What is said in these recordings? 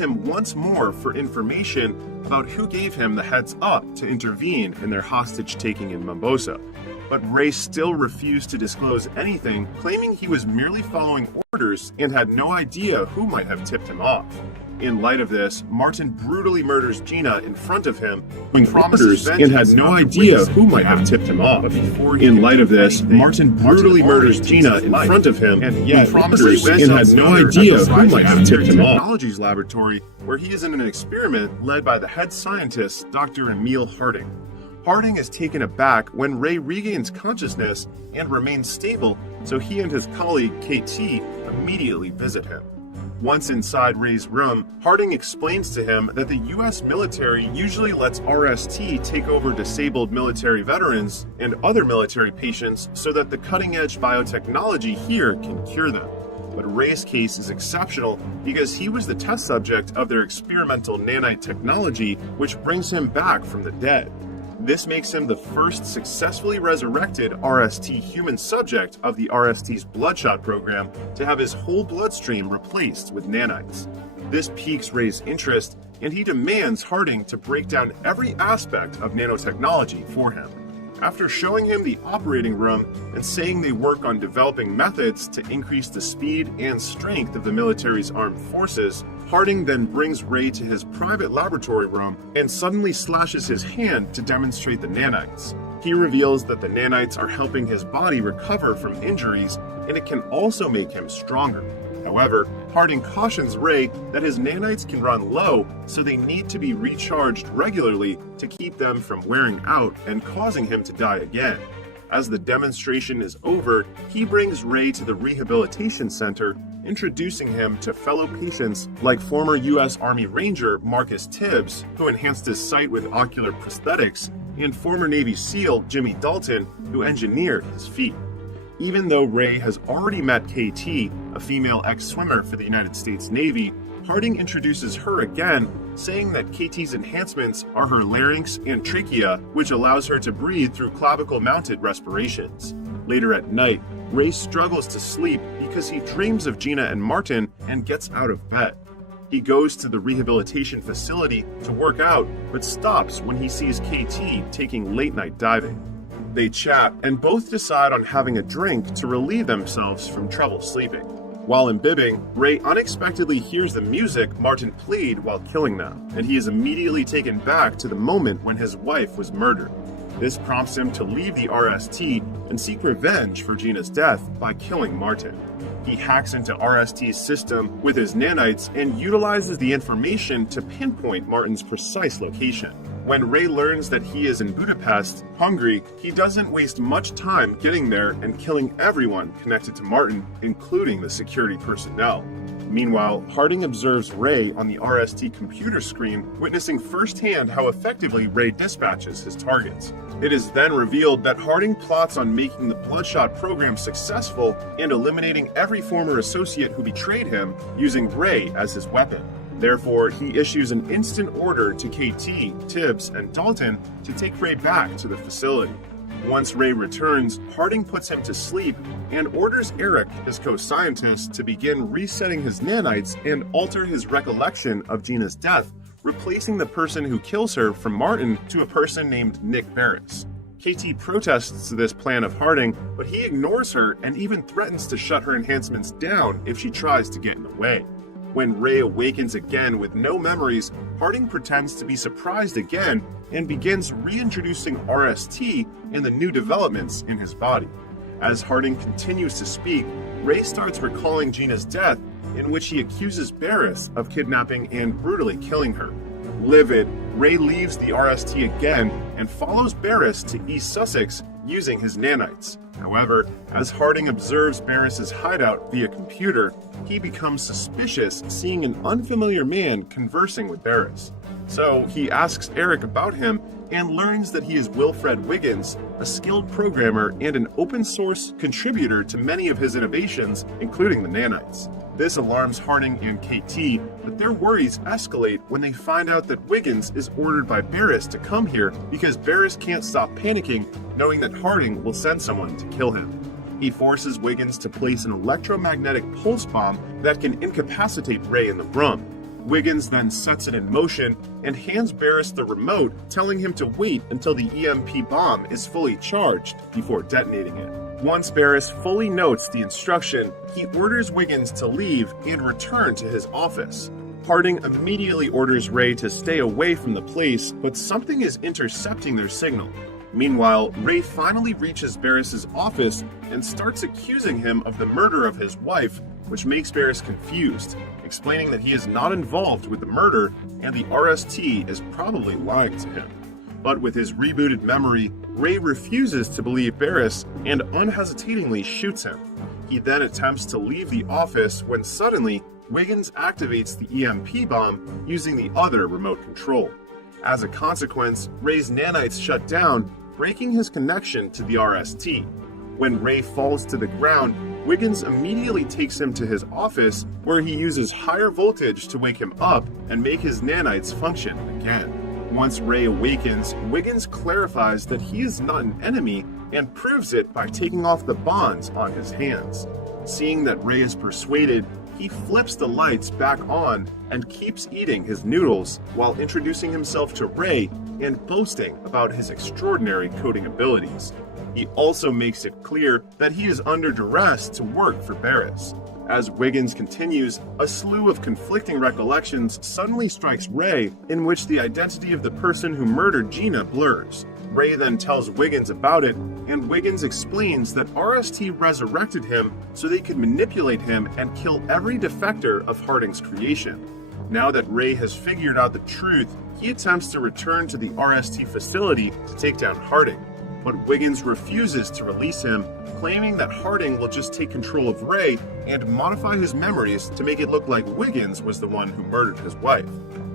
him once more for information about who gave him the heads up to intervene in their hostage-taking in Mombasa. But Ray still refused to disclose anything, claiming he was merely following orders and had no idea who might have tipped him off. In light of this, Martin brutally murders Gina in front of him, and promises and had no idea who might have tipped him off. In light of this, Martin brutally murders Gina in front of him, and yet promises and had no idea who might have tipped him off. Technologies laboratory, where he is in an experiment led by the head scientist, Dr. Emil Harding. Harding is taken aback when Ray regains consciousness and remains stable, so he and his colleague KT immediately visit him. Once inside Ray's room, Harding explains to him that the US military usually lets RST take over disabled military veterans and other military patients so that the cutting-edge biotechnology here can cure them. But Ray's case is exceptional because he was the test subject of their experimental nanite technology, which brings him back from the dead. This makes him the first successfully resurrected RST human subject of the RST's Bloodshot program to have his whole bloodstream replaced with nanites. This piques Ray's interest, and he demands Harding to break down every aspect of nanotechnology for him. After showing him the operating room and saying they work on developing methods to increase the speed and strength of the military's armed forces, Harding then brings Ray to his private laboratory room and suddenly slashes his hand to demonstrate the nanites. He reveals that the nanites are helping his body recover from injuries, and it can also make him stronger. However, Harding cautions Ray that his nanites can run low, so they need to be recharged regularly to keep them from wearing out and causing him to die again. As the demonstration is over, he brings Ray to the rehabilitation center, introducing him to fellow patients like former U.S. Army Ranger Marcus Tibbs, who enhanced his sight with ocular prosthetics, and former Navy SEAL Jimmy Dalton, who engineered his feet. Even though Ray has already met KT, a female ex-swimmer for the United States Navy, Harding introduces her again, saying that KT's enhancements are her larynx and trachea, which allows her to breathe through clavicle-mounted respirations. Later at night, Ray struggles to sleep because he dreams of Gina and Martin and gets out of bed. He goes to the rehabilitation facility to work out, but stops when he sees KT taking late-night diving. They chat and both decide on having a drink to relieve themselves from trouble sleeping. While imbibing, Ray unexpectedly hears the music Martin played while killing them, and he is immediately taken back to the moment when his wife was murdered. This prompts him to leave the RST and seek revenge for Gina's death by killing Martin. He hacks into RST's system with his nanites and utilizes the information to pinpoint Martin's precise location. When Ray learns that he is in Budapest, Hungary, he doesn't waste much time getting there and killing everyone connected to Martin, including the security personnel. Meanwhile, Harding observes Ray on the RST computer screen, witnessing firsthand how effectively Ray dispatches his targets. It is then revealed that Harding plots on making the Bloodshot program successful and eliminating every former associate who betrayed him, using Ray as his weapon. Therefore, he issues an instant order to KT, Tibbs, and Dalton to take Ray back to the facility. Once Ray returns, Harding puts him to sleep and orders Eric, his co-scientist, to begin resetting his nanites and alter his recollection of Gina's death, replacing the person who kills her from Martin to a person named Nick Barris. KT protests this plan of Harding, but he ignores her and even threatens to shut her enhancements down if she tries to get in the way. When Ray awakens again with no memories, Harding pretends to be surprised again and begins reintroducing RST and the new developments in his body. As Harding continues to speak, Ray starts recalling Gina's death, in which he accuses Barris of kidnapping and brutally killing her. Livid, Ray leaves the RST again and follows Barris to East Sussex using his nanites. However, as Harding observes Barris's hideout via computer, he becomes suspicious seeing an unfamiliar man conversing with Barris. So he asks Eric about him and learns that he is Wilfred Wiggins, a skilled programmer and an open-source contributor to many of his innovations, including the nanites. This alarms Harding and KT, but their worries escalate when they find out that Wiggins is ordered by Barris to come here because Barris can't stop panicking, knowing that Harding will send someone to kill him. He forces Wiggins to place an electromagnetic pulse bomb that can incapacitate Ray in the room. Wiggins then sets it in motion and hands Barris the remote, telling him to wait until the EMP bomb is fully charged before detonating it. Once Barris fully notes the instruction, he orders Wiggins to leave and return to his office. Harding immediately orders Ray to stay away from the place, but something is intercepting their signal. Meanwhile, Ray finally reaches Barris's office and starts accusing him of the murder of his wife, which makes Barris confused, explaining that he is not involved with the murder and the RST is probably lying to him. But with his rebooted memory, Ray refuses to believe Barris and unhesitatingly shoots him. He then attempts to leave the office when suddenly Wiggins activates the EMP bomb using the other remote control. As a consequence, Ray's nanites shut down, breaking his connection to the RST. When Ray falls to the ground, Wiggins immediately takes him to his office, where he uses higher voltage to wake him up and make his nanites function again. Once Ray awakens, Wiggins clarifies that he is not an enemy and proves it by taking off the bonds on his hands. Seeing that Ray is persuaded, he flips the lights back on and keeps eating his noodles while introducing himself to Ray and boasting about his extraordinary coding abilities. He also makes it clear that he is under duress to work for Barris. As Wiggins continues, a slew of conflicting recollections suddenly strikes Ray, in which the identity of the person who murdered Gina blurs. Ray then tells Wiggins about it, and Wiggins explains that RST resurrected him so they could manipulate him and kill every defector of Harding's creation. Now that Ray has figured out the truth, he attempts to return to the RST facility to take down Harding. But Wiggins refuses to release him, claiming that Harding will just take control of Ray and modify his memories to make it look like Wiggins was the one who murdered his wife.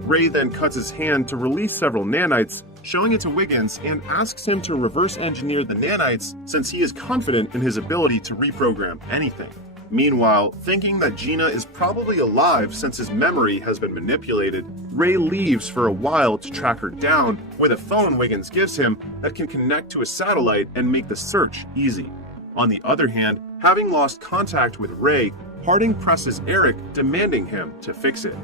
Ray then cuts his hand to release several nanites, showing it to Wiggins and asks him to reverse engineer the nanites since he is confident in his ability to reprogram anything. Meanwhile, thinking that Gina is probably alive since his memory has been manipulated, Ray leaves for a while to track her down with a phone Wiggins gives him that can connect to a satellite and make the search easy. On the other hand, having lost contact with Ray, Harding presses Eric, demanding him to fix it.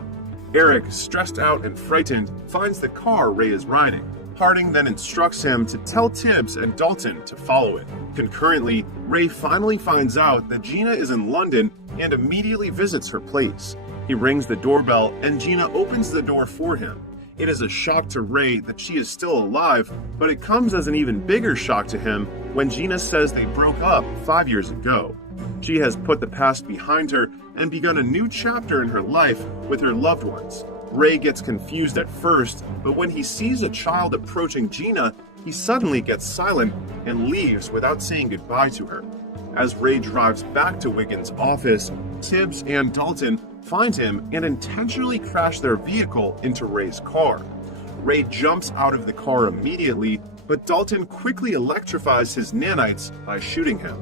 Eric, stressed out and frightened, finds the car Ray is riding. Harding then instructs him to tell Tibbs and Dalton to follow it. Concurrently, Ray finally finds out that Gina is in London and immediately visits her place. He rings the doorbell and Gina opens the door for him. It is a shock to Ray that she is still alive, but it comes as an even bigger shock to him when Gina says they broke up 5 years ago. She has put the past behind her and begun a new chapter in her life with her loved ones. Ray gets confused at first, but when he sees a child approaching Gina, he suddenly gets silent and leaves without saying goodbye to her. As Ray drives back to Wiggins' office, Tibbs and Dalton find him and intentionally crash their vehicle into Ray's car. Ray jumps out of the car immediately, but Dalton quickly electrifies his nanites by shooting him.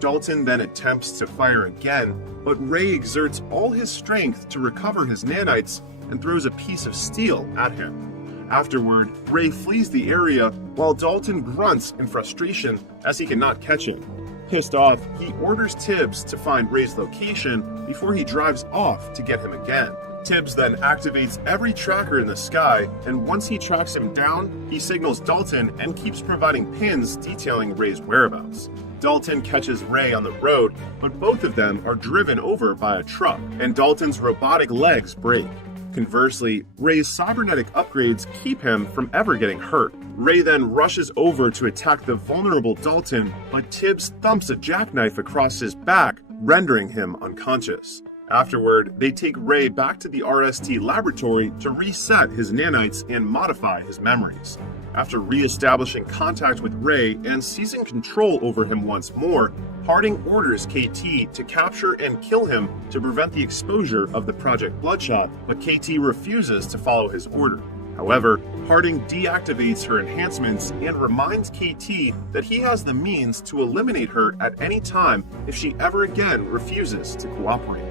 Dalton then attempts to fire again, but Ray exerts all his strength to recover his nanites and throws a piece of steel at him. Afterward, Ray flees the area while Dalton grunts in frustration as he cannot catch him. Pissed off, he orders Tibbs to find Ray's location before he drives off to get him again. Tibbs then activates every tracker in the sky, and once he tracks him down, he signals Dalton and keeps providing pins detailing Ray's whereabouts. Dalton catches Ray on the road, but both of them are driven over by a truck, and Dalton's robotic legs break. Conversely, Ray's cybernetic upgrades keep him from ever getting hurt. Ray then rushes over to attack the vulnerable Dalton, but Tibbs thumps a jackknife across his back, rendering him unconscious. Afterward, they take Ray back to the RST laboratory to reset his nanites and modify his memories. After re-establishing contact with Ray and seizing control over him once more, Harding orders KT to capture and kill him to prevent the exposure of the Project Bloodshot, but KT refuses to follow his order. However, Harding deactivates her enhancements and reminds KT that he has the means to eliminate her at any time if she ever again refuses to cooperate.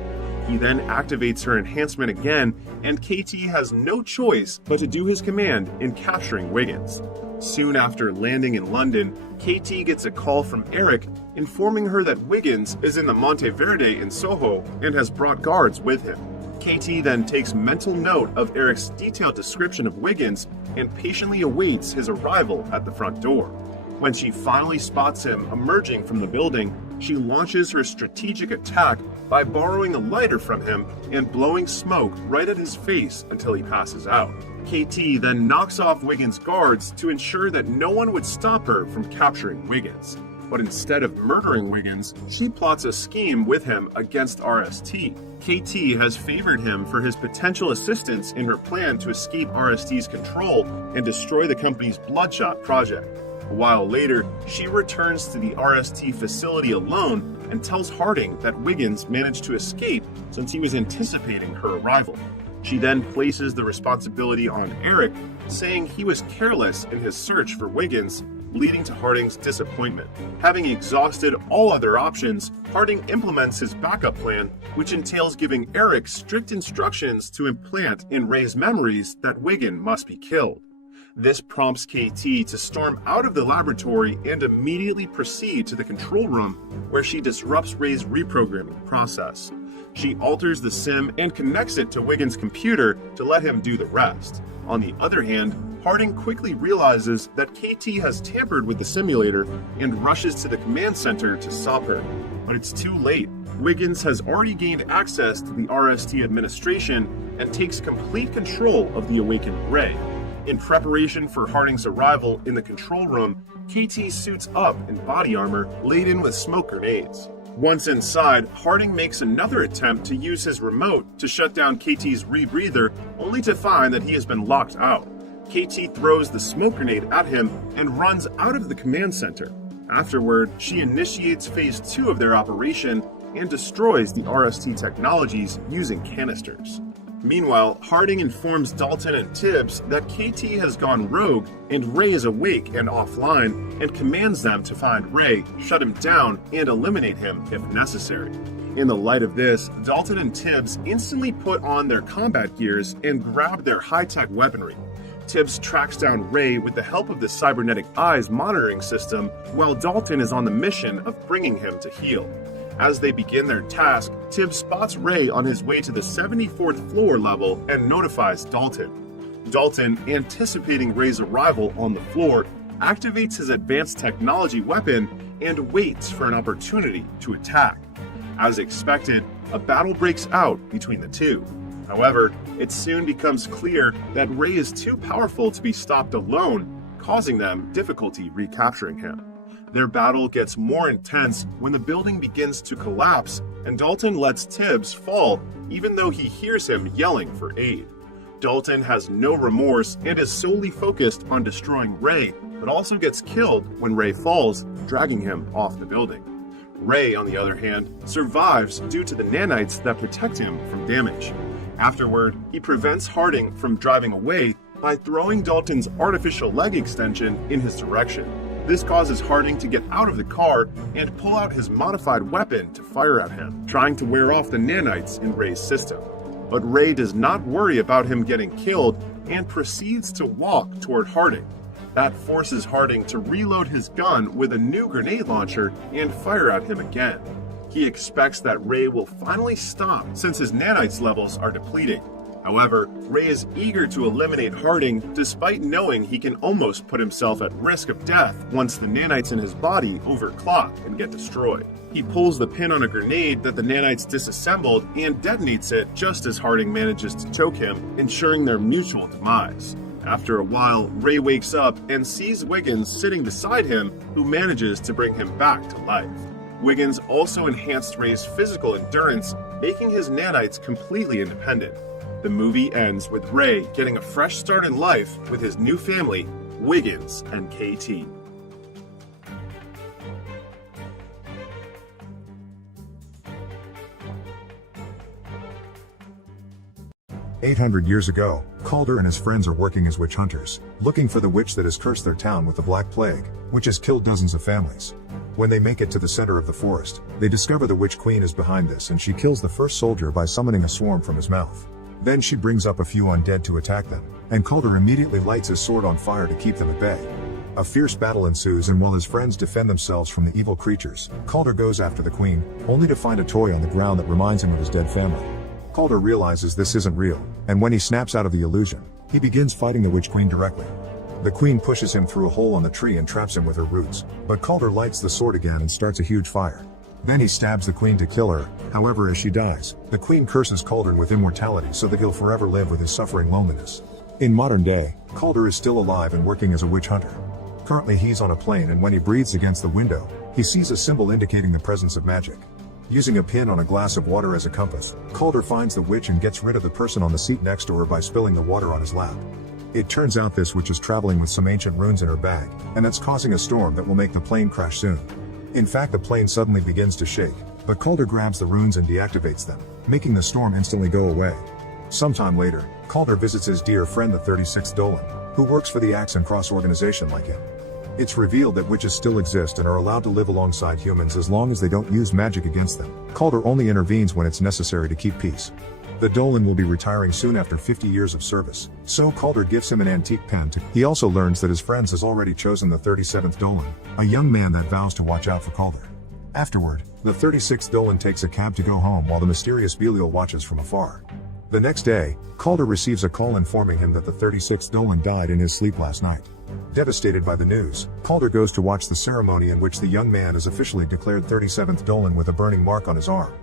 He then activates her enhancement again, and KT has no choice but to do his command in capturing Wiggins. Soon after landing in London, KT gets a call from Eric informing her that Wiggins is in the Monteverde in Soho and has brought guards with him. KT then takes mental note of Eric's detailed description of Wiggins and patiently awaits his arrival at the front door. When she finally spots him emerging from the building, she launches her strategic attack by borrowing a lighter from him and blowing smoke right at his face until he passes out. KT then knocks off Wiggins' guards to ensure that no one would stop her from capturing Wiggins. But instead of murdering Wiggins, she plots a scheme with him against RST. KT has favored him for his potential assistance in her plan to escape RST's control and destroy the company's Bloodshot project. A while later, she returns to the RST facility alone and tells Harding that Wiggins managed to escape since he was anticipating her arrival. She then places the responsibility on Eric, saying he was careless in his search for Wiggins, leading to Harding's disappointment. Having exhausted all other options, Harding implements his backup plan, which entails giving Eric strict instructions to implant in Ray's memories that Wiggins must be killed. This prompts KT to storm out of the laboratory and immediately proceed to the control room, where she disrupts Ray's reprogramming process. She alters the sim and connects it to Wiggins' computer to let him do the rest. On the other hand, Harding quickly realizes that KT has tampered with the simulator and rushes to the command center to stop her. But it's too late. Wiggins has already gained access to the RST administration and takes complete control of the awakened Ray. In preparation for Harding's arrival in the control room, KT suits up in body armor laden with smoke grenades. Once inside, Harding makes another attempt to use his remote to shut down KT's rebreather, only to find that he has been locked out. KT throws the smoke grenade at him and runs out of the command center. Afterward, she initiates phase 2 of their operation and destroys the RST technologies using canisters. Meanwhile, Harding informs Dalton and Tibbs that KT has gone rogue and Ray is awake and offline, and commands them to find Ray, shut him down, and eliminate him if necessary. In the light of this, Dalton and Tibbs instantly put on their combat gears and grab their high-tech weaponry. Tibbs tracks down Ray with the help of the cybernetic eyes monitoring system, while Dalton is on the mission of bringing him to heal. As they begin their task, Tibbs spots Ray on his way to the 74th floor level and notifies Dalton. Dalton, anticipating Ray's arrival on the floor, activates his advanced technology weapon and waits for an opportunity to attack. As expected, a battle breaks out between the two. However, it soon becomes clear that Ray is too powerful to be stopped alone, causing them difficulty recapturing him. Their battle gets more intense when the building begins to collapse and Dalton lets Tibbs fall even though he hears him yelling for aid. Dalton has no remorse and is solely focused on destroying Ray, but also gets killed when Ray falls, dragging him off the building. Ray, on the other hand, survives due to the nanites that protect him from damage. Afterward, he prevents Harding from driving away by throwing Dalton's artificial leg extension in his direction. This causes Harding to get out of the car and pull out his modified weapon to fire at him, trying to wear off the nanites in Ray's system. But Ray does not worry about him getting killed and proceeds to walk toward Harding. That forces Harding to reload his gun with a new grenade launcher and fire at him again. He expects that Ray will finally stop since his nanites levels are depleting. However, Ray is eager to eliminate Harding despite knowing he can almost put himself at risk of death once the nanites in his body overclock and get destroyed. He pulls the pin on a grenade that the nanites disassembled and detonates it just as Harding manages to choke him, ensuring their mutual demise. After a while, Ray wakes up and sees Wiggins sitting beside him, who manages to bring him back to life. Wiggins also enhanced Ray's physical endurance, making his nanites completely independent. The movie ends with Ray getting a fresh start in life with his new family, Wiggins and KT. "800 years ago, Calder and his friends are working as witch hunters, looking for the witch that has cursed their town with the Black Plague, which has killed dozens of families. When they make it to the center of the forest, they discover the Witch Queen is behind this, and she kills the first soldier by summoning a swarm from his mouth. Then she brings up a few undead to attack them, and Calder immediately lights his sword on fire to keep them at bay. A fierce battle ensues, and while his friends defend themselves from the evil creatures, Calder goes after the queen, only to find a toy on the ground that reminds him of his dead family. Calder realizes this isn't real, and when he snaps out of the illusion, he begins fighting the Witch Queen directly. The Queen pushes him through a hole on the tree and traps him with her roots, but Calder lights the sword again and starts a huge fire. Then he stabs the Queen to kill her. However, as she dies, the Queen curses Calder with immortality so that he'll forever live with his suffering loneliness. In modern day, Calder is still alive and working as a witch hunter. Currently he's on a plane, and when he breathes against the window, he sees a symbol indicating the presence of magic. Using a pin on a glass of water as a compass, Calder finds the witch and gets rid of the person on the seat next to her by spilling the water on his lap. It turns out this witch is traveling with some ancient runes in her bag, and that's causing a storm that will make the plane crash soon. In fact, the plane suddenly begins to shake, but Calder grabs the runes and deactivates them, making the storm instantly go away. Sometime later, Calder visits his dear friend the 36th Dolan, who works for the Axe and Cross organization like him. It's revealed that witches still exist and are allowed to live alongside humans as long as they don't use magic against them. Calder only intervenes when it's necessary to keep peace. The Dolan will be retiring soon after 50 years of service, so Calder gives him an antique pen to. He also learns that his friends has already chosen the 37th Dolan, a young man that vows to watch out for Calder. Afterward, the 36th Dolan takes a cab to go home while the mysterious Belial watches from afar. The next day, Calder receives a call informing him that the 36th Dolan died in his sleep last night. Devastated by the news, Calder goes to watch the ceremony in which the young man is officially declared 37th Dolan with a burning mark on his arm.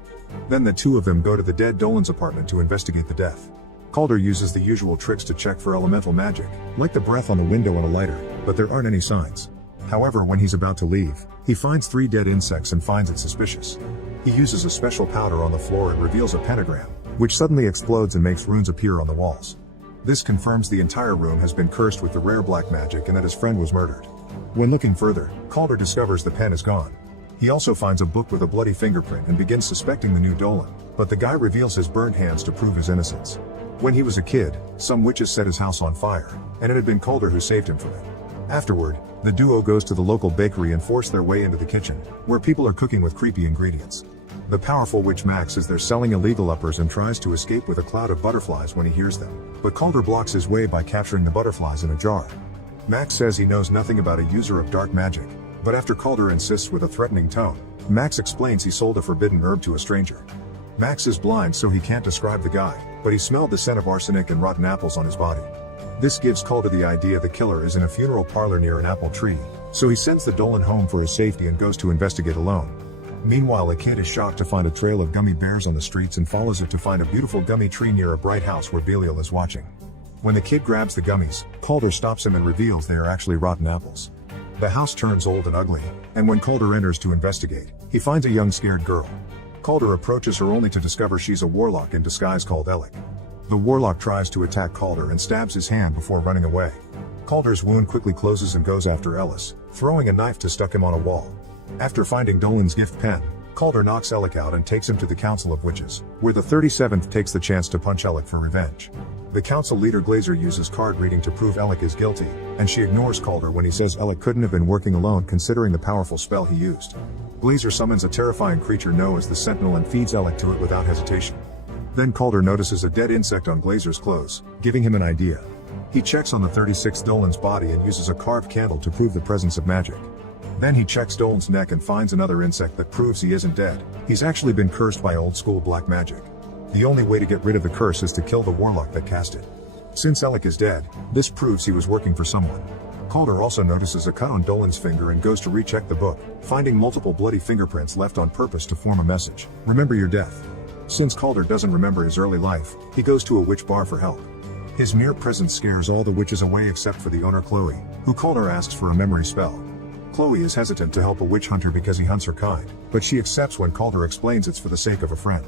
Then the two of them go to the dead Dolan's apartment to investigate the death. Calder uses the usual tricks to check for elemental magic, like the breath on the window and a lighter, but there aren't any signs. However, when he's about to leave, he finds 3 dead insects and finds it suspicious. He uses a special powder on the floor and reveals a pentagram, which suddenly explodes and makes runes appear on the walls. This confirms the entire room has been cursed with the rare black magic and that his friend was murdered. When looking further, Calder discovers the pen is gone. He also finds a book with a bloody fingerprint and begins suspecting the new Dolan, but the guy reveals his burned hands to prove his innocence. When he was a kid, some witches set his house on fire, and it had been Calder who saved him from it. Afterward, the duo goes to the local bakery and force their way into the kitchen, where people are cooking with creepy ingredients. The powerful witch Max is there selling illegal uppers and tries to escape with a cloud of butterflies when he hears them, but Calder blocks his way by capturing the butterflies in a jar. Max says he knows nothing about a user of dark magic, but after Calder insists with a threatening tone, Max explains he sold a forbidden herb to a stranger. Max is blind so he can't describe the guy, but he smelled the scent of arsenic and rotten apples on his body. This gives Calder the idea the killer is in a funeral parlor near an apple tree, so he sends the Dolan home for his safety and goes to investigate alone. Meanwhile, a kid is shocked to find a trail of gummy bears on the streets and follows it to find a beautiful gummy tree near a bright house where Belial is watching. When the kid grabs the gummies, Calder stops him and reveals they are actually rotten apples. The house turns old and ugly, and when Calder enters to investigate, he finds a young scared girl. Calder approaches her only to discover she's a warlock in disguise called Alec. The warlock tries to attack Calder and stabs his hand before running away. Calder's wound quickly closes and goes after Ellis, throwing a knife to stuck him on a wall. After finding Dolan's gift pen, Calder knocks Alec out and takes him to the Council of Witches, where the 37th takes the chance to punch Alec for revenge. The council leader Glazer uses card reading to prove Alec is guilty, and she ignores Calder when he says Alec couldn't have been working alone considering the powerful spell he used. Glazer summons a terrifying creature known as the Sentinel and feeds Alec to it without hesitation. Then Calder notices a dead insect on Glazer's clothes, giving him an idea. He checks on the 36th Dolan's body and uses a carved candle to prove the presence of magic. Then he checks Dolan's neck and finds another insect that proves he isn't dead. He's actually been cursed by old-school black magic. The only way to get rid of the curse is to kill the warlock that cast it. Since Alec is dead, this proves he was working for someone. Calder also notices a cut on Dolan's finger and goes to recheck the book, finding multiple bloody fingerprints left on purpose to form a message. Remember your death. Since Calder doesn't remember his early life, he goes to a witch bar for help. His mere presence scares all the witches away except for the owner Chloe, who Calder asks for a memory spell. Chloe is hesitant to help a witch hunter because he hunts her kind, but she accepts when Calder explains it's for the sake of a friend.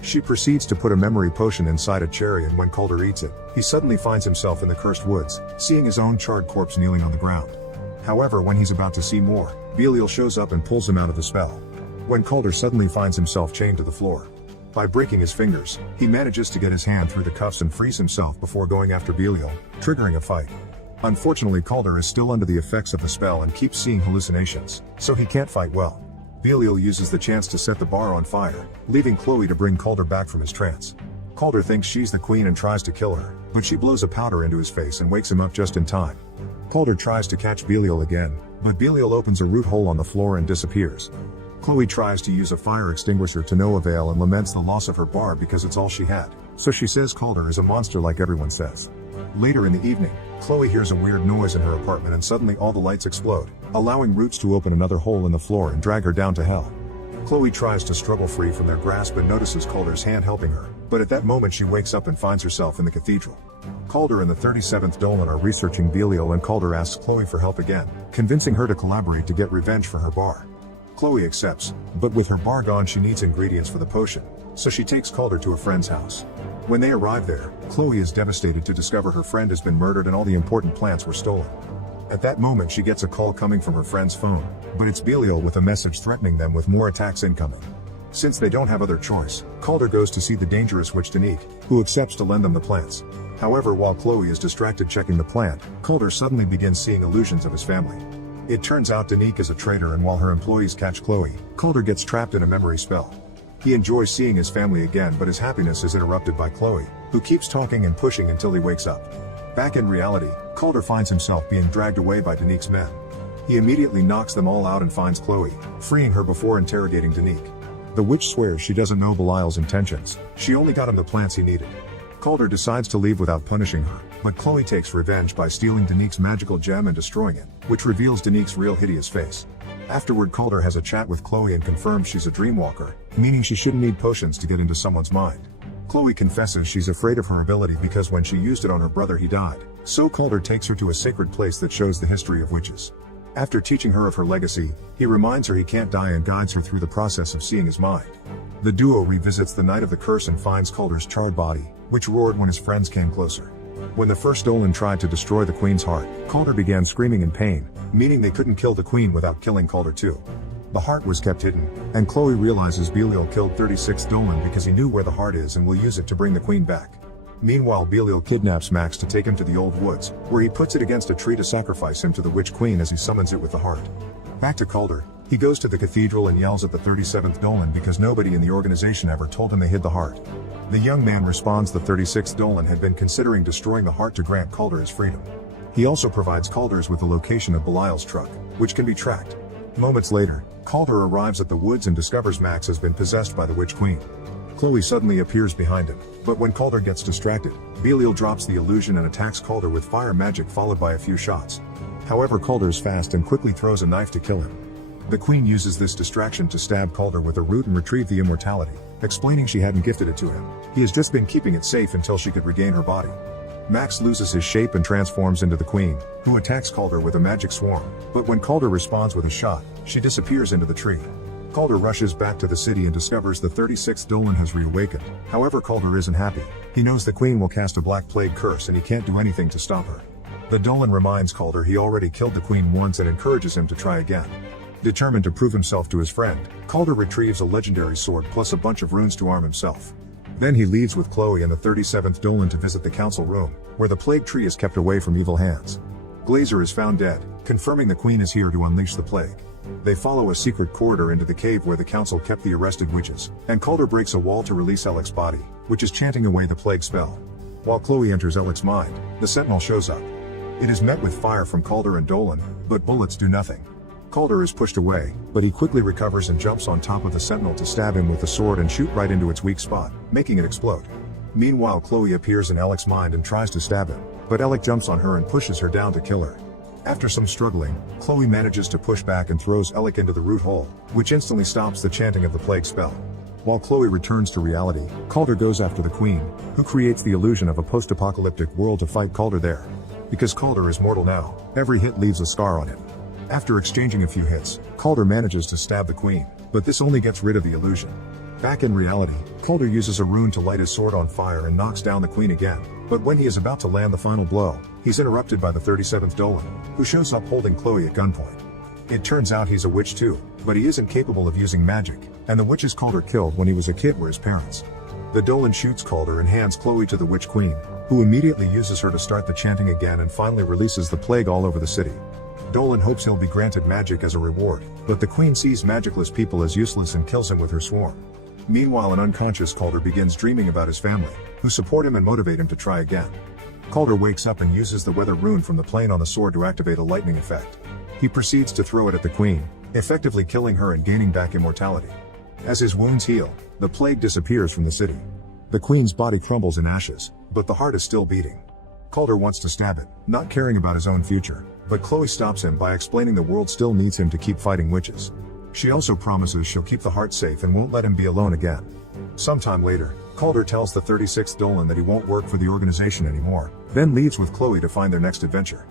She proceeds to put a memory potion inside a cherry, and when Calder eats it, he suddenly finds himself in the cursed woods, seeing his own charred corpse kneeling on the ground. However, when he's about to see more, Belial shows up and pulls him out of the spell. When Calder suddenly finds himself chained to the floor. By breaking his fingers, he manages to get his hand through the cuffs and frees himself before going after Belial, triggering a fight. Unfortunately, Calder is still under the effects of the spell and keeps seeing hallucinations, so he can't fight well. Belial uses the chance to set the bar on fire, leaving Chloe to bring Calder back from his trance. Calder thinks she's the queen and tries to kill her, but she blows a powder into his face and wakes him up just in time. Calder tries to catch Belial again, but Belial opens a root hole on the floor and disappears. Chloe tries to use a fire extinguisher to no avail and laments the loss of her bar because it's all she had. So she says Calder is a monster like everyone says. Later in the evening, Chloe hears a weird noise in her apartment and suddenly all the lights explode, allowing roots to open another hole in the floor and drag her down to hell. Chloe tries to struggle free from their grasp and notices Calder's hand helping her, but at that moment she wakes up and finds herself in the cathedral. Calder and the 37th Dolan are researching Belial and Calder asks Chloe for help again, convincing her to collaborate to get revenge for her bar. Chloe accepts, but with her bar gone she needs ingredients for the potion, so she takes Calder to a friend's house. When they arrive there, Chloe is devastated to discover her friend has been murdered and all the important plants were stolen. At that moment she gets a call coming from her friend's phone, but it's Belial with a message threatening them with more attacks incoming. Since they don't have other choice, Calder goes to see the dangerous witch Danique, who accepts to lend them the plants. However, while Chloe is distracted checking the plant, Calder suddenly begins seeing illusions of his family. It turns out Danique is a traitor, and while her employees catch Chloe, Calder gets trapped in a memory spell. He enjoys seeing his family again, but his happiness is interrupted by Chloe, who keeps talking and pushing until he wakes up. Back in reality, Calder finds himself being dragged away by Danique's men. He immediately knocks them all out and finds Chloe, freeing her before interrogating Danique. The witch swears she doesn't know Belial's intentions, she only got him the plants he needed. Calder decides to leave without punishing her, but Chloe takes revenge by stealing Danique's magical gem and destroying it, which reveals Danique's real hideous face. Afterward, Calder has a chat with Chloe and confirms she's a dreamwalker, meaning she shouldn't need potions to get into someone's mind. Chloe confesses she's afraid of her ability because when she used it on her brother he died, so Calder takes her to a sacred place that shows the history of witches. After teaching her of her legacy, he reminds her he can't die and guides her through the process of seeing his mind. The duo revisits the night of the curse and finds Calder's charred body, which roared when his friends came closer. When the first Dolan tried to destroy the queen's heart, Calder began screaming in pain, meaning they couldn't kill the queen without killing Calder too. The heart was kept hidden, and Chloe realizes Belial killed 36th Dolan because he knew where the heart is and will use it to bring the queen back. Meanwhile, Belial kidnaps Max to take him to the old woods, where he puts it against a tree to sacrifice him to the witch queen as he summons it with the heart. Back to Calder, he goes to the cathedral and yells at the 37th Dolan because nobody in the organization ever told him they hid the heart. The young man responds the 36th Dolan had been considering destroying the heart to grant Calder his freedom. He also provides Calder's with the location of Belial's truck, which can be tracked. Moments later, Calder arrives at the woods and discovers Max has been possessed by the witch queen. Chloe suddenly appears behind him, but when Calder gets distracted, Belial drops the illusion and attacks Calder with fire magic followed by a few shots. However, Calder's fast and quickly throws a knife to kill him. The queen uses this distraction to stab Calder with a root and retrieve the immortality, explaining she hadn't gifted it to him. He has just been keeping it safe until she could regain her body. Max loses his shape and transforms into the queen, who attacks Calder with a magic swarm, but when Calder responds with a shot, she disappears into the tree. Calder rushes back to the city and discovers the 36th Dolan has reawakened. However, Calder isn't happy. He knows the queen will cast a black plague curse and he can't do anything to stop her. The Dolan reminds Calder he already killed the queen once and encourages him to try again. Determined to prove himself to his friend, Calder retrieves a legendary sword plus a bunch of runes to arm himself. Then he leaves with Chloe and the 37th Dolan to visit the council room, where the plague tree is kept away from evil hands. Glazer is found dead, confirming the queen is here to unleash the plague. They follow a secret corridor into the cave where the council kept the arrested witches, and Calder breaks a wall to release Alec's body, which is chanting away the plague spell. While Chloe enters Alec's mind, the sentinel shows up. It is met with fire from Calder and Dolan, but bullets do nothing. Calder is pushed away, but he quickly recovers and jumps on top of the sentinel to stab him with the sword and shoot right into its weak spot, making it explode. Meanwhile, Chloe appears in Alec's mind and tries to stab him, but Alec jumps on her and pushes her down to kill her. After some struggling, Chloe manages to push back and throws Alec into the root hole, which instantly stops the chanting of the plague spell. While Chloe returns to reality, Calder goes after the queen, who creates the illusion of a post-apocalyptic world to fight Calder there. Because Calder is mortal now, every hit leaves a scar on him. After exchanging a few hits, Calder manages to stab the queen, but this only gets rid of the illusion. Back in reality, Calder uses a rune to light his sword on fire and knocks down the queen again, but when he is about to land the final blow, he's interrupted by the 37th Dolan, who shows up holding Chloe at gunpoint. It turns out he's a witch too, but he isn't capable of using magic, and the witches Calder killed when he was a kid were his parents. The Dolan shoots Calder and hands Chloe to the witch queen, who immediately uses her to start the chanting again and finally releases the plague all over the city. Dolan hopes he'll be granted magic as a reward, but the queen sees magicless people as useless and kills him with her swarm. Meanwhile, an unconscious Calder begins dreaming about his family, who support him and motivate him to try again. Calder wakes up and uses the weather rune from the plane on the sword to activate a lightning effect. He proceeds to throw it at the queen, effectively killing her and gaining back immortality. As his wounds heal, the plague disappears from the city. The queen's body crumbles in ashes, but the heart is still beating. Calder wants to stab it, not caring about his own future, but Chloe stops him by explaining the world still needs him to keep fighting witches. She also promises she'll keep the heart safe and won't let him be alone again. Sometime later, Calder tells the 36th Dolan that he won't work for the organization anymore, then leaves with Chloe to find their next adventure.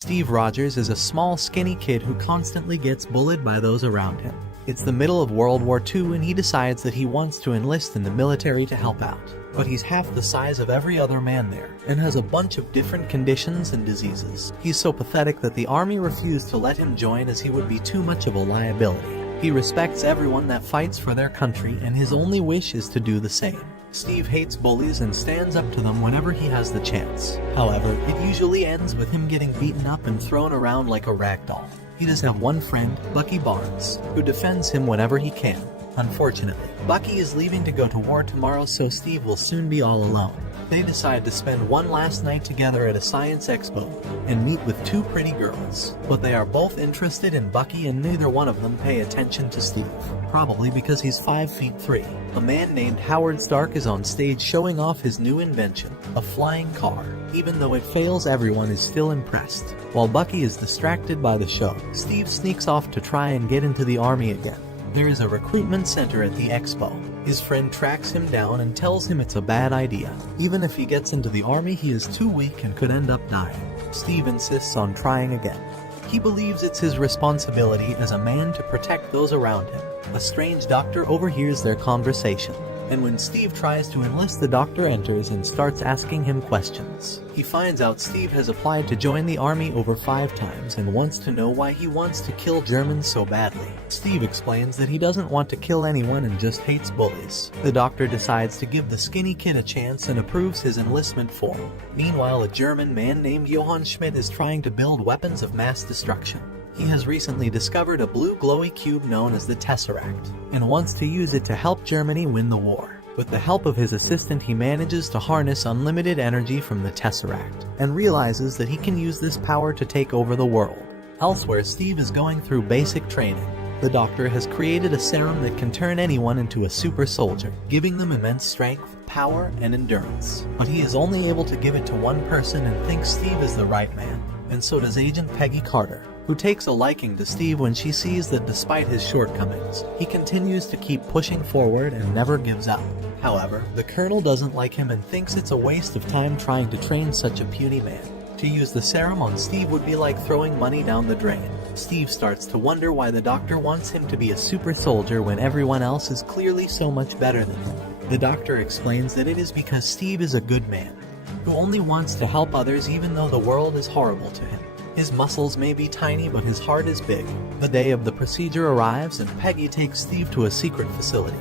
Steve Rogers is a small, skinny kid who constantly gets bullied by those around him. It's the middle of World War II and he decides that he wants to enlist in the military to help out. But he's half the size of every other man there, and has a bunch of different conditions and diseases. He's so pathetic that the army refused to let him join as he would be too much of a liability. He respects everyone that fights for their country, and his only wish is to do the same. Steve hates bullies and stands up to them whenever he has the chance. However, it usually ends with him getting beaten up and thrown around like a rag doll. He does have one friend, Bucky Barnes, who defends him whenever he can. Unfortunately, Bucky is leaving to go to war tomorrow, so Steve will soon be all alone. They decide to spend one last night together at a science expo and meet with two pretty girls. But they are both interested in Bucky and neither one of them pay attention to Steve, probably because he's 5'3". A man named Howard Stark is on stage showing off his new invention, a flying car. Even though it fails, everyone is still impressed. While Bucky is distracted by the show, Steve sneaks off to try and get into the army again. There is a recruitment center at the expo. His friend tracks him down and tells him it's a bad idea. Even if he gets into the army, he is too weak and could end up dying. Steve insists on trying again. He believes it's his responsibility as a man to protect those around him. A strange doctor overhears their conversation, and when Steve tries to enlist, the doctor enters and starts asking him questions. He finds out Steve has applied to join the army over 5 times and wants to know why he wants to kill Germans so badly. Steve explains that he doesn't want to kill anyone and just hates bullies. The doctor decides to give the skinny kid a chance and approves his enlistment form. Meanwhile, a German man named Johann Schmidt is trying to build weapons of mass destruction. He has recently discovered a blue glowy cube known as the Tesseract, and wants to use it to help Germany win the war. With the help of his assistant, he manages to harness unlimited energy from the Tesseract, and realizes that he can use this power to take over the world. Elsewhere, Steve is going through basic training. The doctor has created a serum that can turn anyone into a super soldier, giving them immense strength, power, and endurance. But he is only able to give it to one person and thinks Steve is the right man, and so does Agent Peggy Carter, who takes a liking to Steve when she sees that despite his shortcomings, he continues to keep pushing forward and never gives up. However, the Colonel doesn't like him and thinks it's a waste of time trying to train such a puny man. To use the serum on Steve would be like throwing money down the drain. Steve starts to wonder why the doctor wants him to be a super soldier when everyone else is clearly so much better than him. The doctor explains that it is because Steve is a good man, who only wants to help others even though the world is horrible to him. His muscles may be tiny, but his heart is big. The day of the procedure arrives and Peggy takes Steve to a secret facility,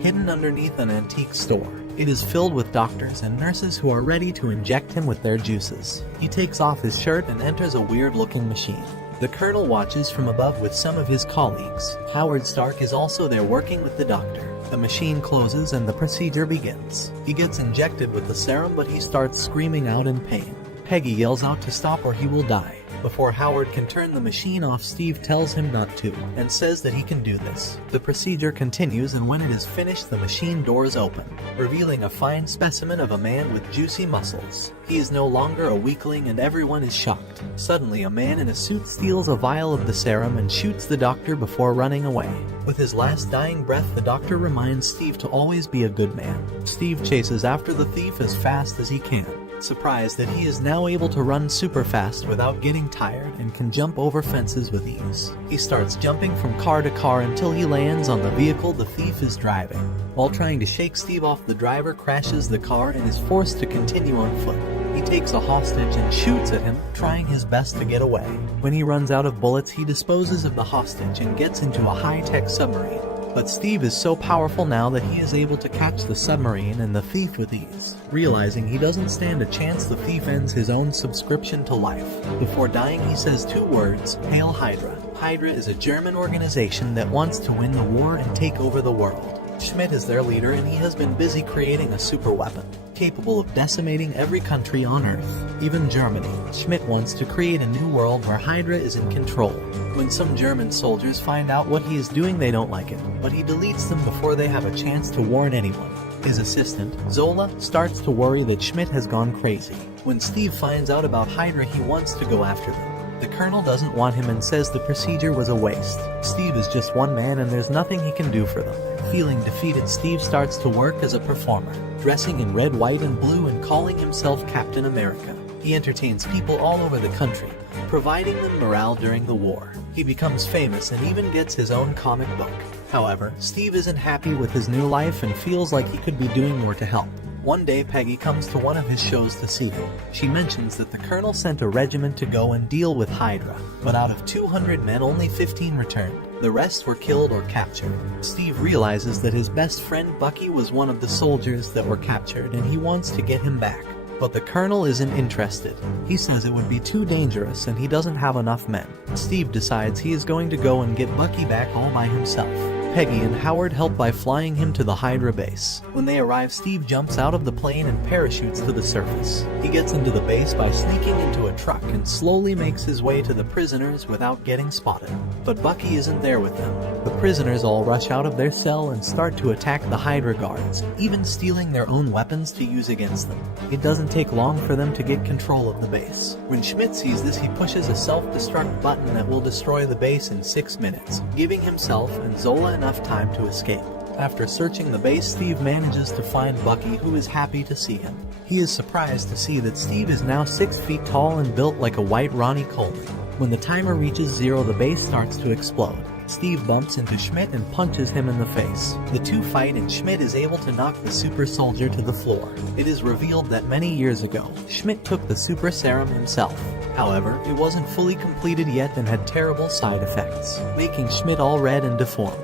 hidden underneath an antique store. It is filled with doctors and nurses who are ready to inject him with their juices. He takes off his shirt and enters a weird-looking machine. The Colonel watches from above with some of his colleagues. Howard Stark is also there working with the doctor. The machine closes and the procedure begins. He gets injected with the serum, but he starts screaming out in pain. Peggy yells out to stop or he will die. Before Howard can turn the machine off, Steve tells him not to, and says that he can do this. The procedure continues, and when it is finished, the machine doors open, revealing a fine specimen of a man with juicy muscles. He is no longer a weakling and everyone is shocked. Suddenly, a man in a suit steals a vial of the serum and shoots the doctor before running away. With his last dying breath, the doctor reminds Steve to always be a good man. Steve chases after the thief as fast as he can, surprised that he is now able to run super fast without getting tired and can jump over fences with ease. He starts jumping from car to car until he lands on the vehicle the thief is driving. While trying to shake Steve off, the driver crashes the car and is forced to continue on foot. He takes a hostage and shoots at him, trying his best to get away. When he runs out of bullets, he disposes of the hostage and gets into a high-tech submarine. But Steve is so powerful now that he is able to catch the submarine and the thief with ease. Realizing he doesn't stand a chance, the thief ends his own subscription to life. Before dying, he says 2 words, "Hail Hydra." Hydra is a German organization that wants to win the war and take over the world. Schmidt is their leader and he has been busy creating a super weapon. capable of decimating every country on Earth, even Germany. Schmidt wants to create a new world where Hydra is in control. When some German soldiers find out what he is doing, they don't like it, but he deletes them before they have a chance to warn anyone. His assistant, Zola, starts to worry that Schmidt has gone crazy. When Steve finds out about Hydra, he wants to go after them. The Colonel doesn't want him and says the procedure was a waste. Steve is just one man and there's nothing he can do for them. Feeling defeated, Steve starts to work as a performer, dressing in red, white, and blue and calling himself Captain America. He entertains people all over the country, providing them morale during the war. He becomes famous and even gets his own comic book. However, Steve isn't happy with his new life and feels like he could be doing more to help. One day, Peggy comes to one of his shows to see him. She mentions that the Colonel sent a regiment to go and deal with Hydra, but out of 200 men, only 15 returned. The rest were killed or captured. Steve realizes that his best friend Bucky was one of the soldiers that were captured, and he wants to get him back. But the Colonel isn't interested. He says it would be too dangerous and he doesn't have enough men. Steve decides he is going to go and get Bucky back all by himself. Peggy and Howard help by flying him to the Hydra base. When they arrive, Steve jumps out of the plane and parachutes to the surface. He gets into the base by sneaking into a truck and slowly makes his way to the prisoners without getting spotted. But Bucky isn't there with them. The prisoners all rush out of their cell and start to attack the Hydra guards, even stealing their own weapons to use against them. It doesn't take long for them to get control of the base. When Schmidt sees this, he pushes a self-destruct button that will destroy the base in 6 minutes, giving himself and Zola enough time to escape. After searching the base, Steve manages to find Bucky, who is happy to see him. He is surprised to see that Steve is now 6 feet tall and built like a white Ronnie Coleman. When the timer reaches 0, the base starts to explode. Steve bumps into Schmidt and punches him in the face. The two fight and Schmidt is able to knock the super soldier to the floor. It is revealed that many years ago, Schmidt took the super serum himself. However, it wasn't fully completed yet and had terrible side effects, making Schmidt all red and deformed.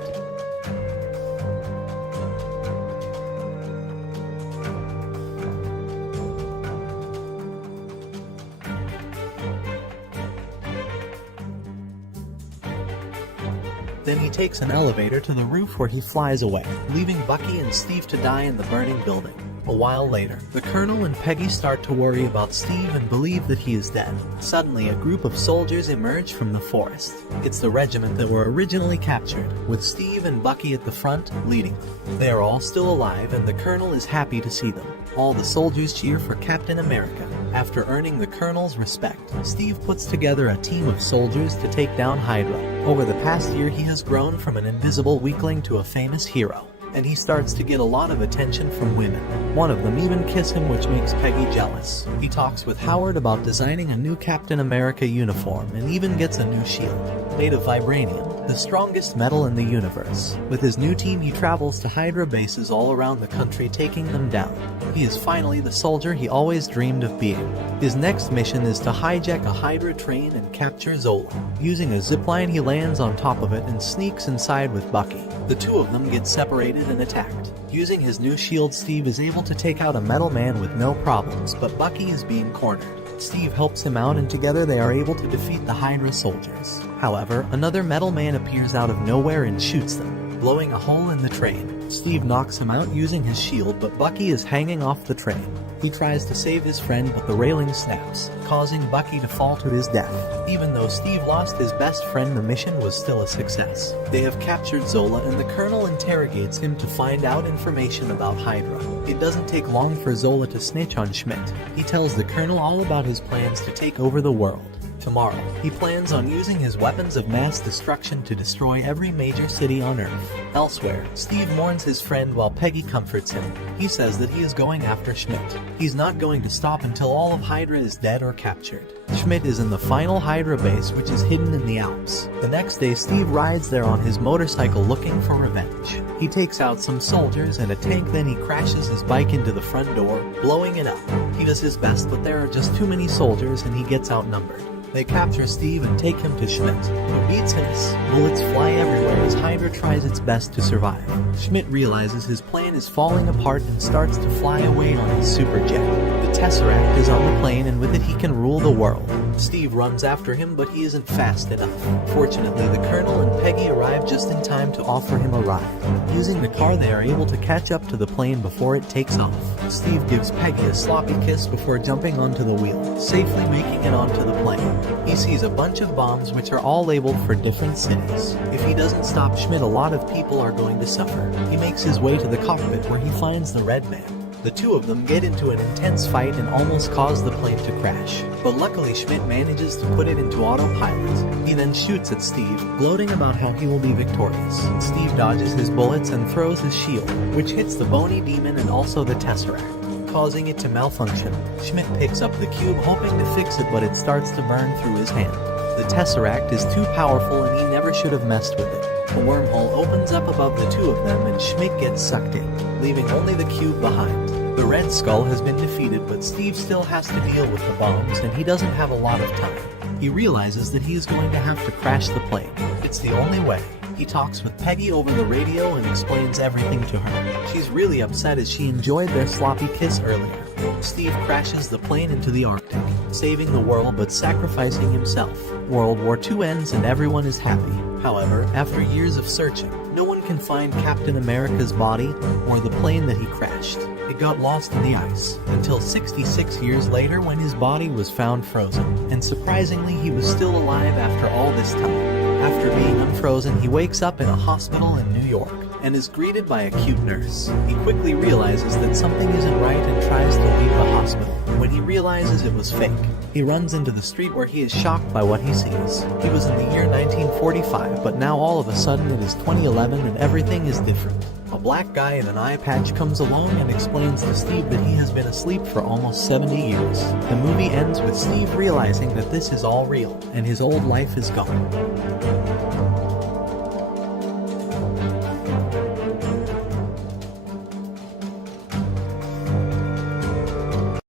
Then he takes an elevator to the roof where he flies away, leaving Bucky and Steve to die in the burning building. A while later, the Colonel and Peggy start to worry about Steve and believe that he is dead. Suddenly, a group of soldiers emerge from the forest. It's the regiment that were originally captured, with Steve and Bucky at the front, leading them. They are all still alive, and the Colonel is happy to see them. All the soldiers cheer for Captain America. After earning the Colonel's respect, Steve puts together a team of soldiers to take down Hydra. Over the past year, he has grown from an invisible weakling to a famous hero, and he starts to get a lot of attention from women. One of them even kiss him, which makes Peggy jealous. He talks with Howard about designing a new Captain America uniform and even gets a new shield, made of vibranium, the strongest metal in the universe. With his new team, he travels to Hydra bases all around the country, taking them down. He is finally the soldier he always dreamed of being. His next mission is to hijack a Hydra train and capture Zola. Using a zipline, he lands on top of it and sneaks inside with Bucky. The two of them get separated and attacked. Using his new shield, Steve is able to take out a metal man with no problems, but Bucky is being cornered. Steve helps him out and together they are able to defeat the Hydra soldiers. However, another metal man appears out of nowhere and shoots them, blowing a hole in the train. Steve knocks him out using his shield, but Bucky is hanging off the train. He tries to save his friend, but the railing snaps, causing Bucky to fall to his death. Even though Steve lost his best friend, the mission was still a success. They have captured Zola, and the Colonel interrogates him to find out information about Hydra. It doesn't take long for Zola to snitch on Schmidt. He tells the Colonel all about his plans to take over the world. Tomorrow, he plans on using his weapons of mass destruction to destroy every major city on Earth. Elsewhere, Steve mourns his friend while Peggy comforts him. He says that he is going after Schmidt. He's not going to stop until all of Hydra is dead or captured. Schmidt is in the final Hydra base, which is hidden in the Alps. The next day, Steve rides there on his motorcycle looking for revenge. He takes out some soldiers and a tank, then he crashes his bike into the front door, blowing it up. He does his best, but there are just too many soldiers and he gets outnumbered. They capture Steve and take him to Schmidt, who beats him. Bullets fly everywhere as Hydra tries its best to survive. Schmidt realizes his plan is falling apart and starts to fly away on his super jet. The Tesseract is on the plane, and with it he can rule the world. Steve runs after him, but he isn't fast enough. Fortunately, the Colonel and Peggy arrive just in time to offer him a ride. Using the car, they are able to catch up to the plane before it takes off. Steve gives Peggy a sloppy kiss before jumping onto the wheel, safely making it onto the plane. He sees a bunch of bombs which are all labeled for different cities. If he doesn't stop Schmidt, a lot of people are going to suffer. He makes his way to the cockpit where he finds the Red Man. The two of them get into an intense fight and almost cause the plane to crash. But luckily Schmidt manages to put it into autopilot. He then shoots at Steve, gloating about how he will be victorious. Steve dodges his bullets and throws his shield, which hits the bony demon and also the Tesseract, causing it to malfunction. Schmidt picks up the cube hoping to fix it, but it starts to burn through his hand. The Tesseract is too powerful and he never should have messed with it. A wormhole opens up above the two of them and Schmidt gets sucked in, leaving only the cube behind. The Red Skull has been defeated, but Steve still has to deal with the bombs and he doesn't have a lot of time. He realizes that he is going to have to crash the plane. It's the only way. He talks with Peggy over the radio and explains everything to her. She's really upset as she enjoyed their sloppy kiss earlier. Steve crashes the plane into the Arctic, saving the world but sacrificing himself. World War II ends and everyone is happy. However, after years of searching, no one can find Captain America's body or the plane that he crashed. It got lost in the ice, until 66 years later when his body was found frozen. And surprisingly, he was still alive after all this time. After being unfrozen, he wakes up in a hospital in New York and is greeted by a cute nurse. He quickly realizes that something isn't right and tries to leave the hospital. When he realizes it was fake, he runs into the street where he is shocked by what he sees. He was in the year 1945, but now all of a sudden it is 2011 and everything is different. A black guy in an eye patch comes along and explains to Steve that he has been asleep for almost 70 years. The movie ends with Steve realizing that this is all real and his old life is gone.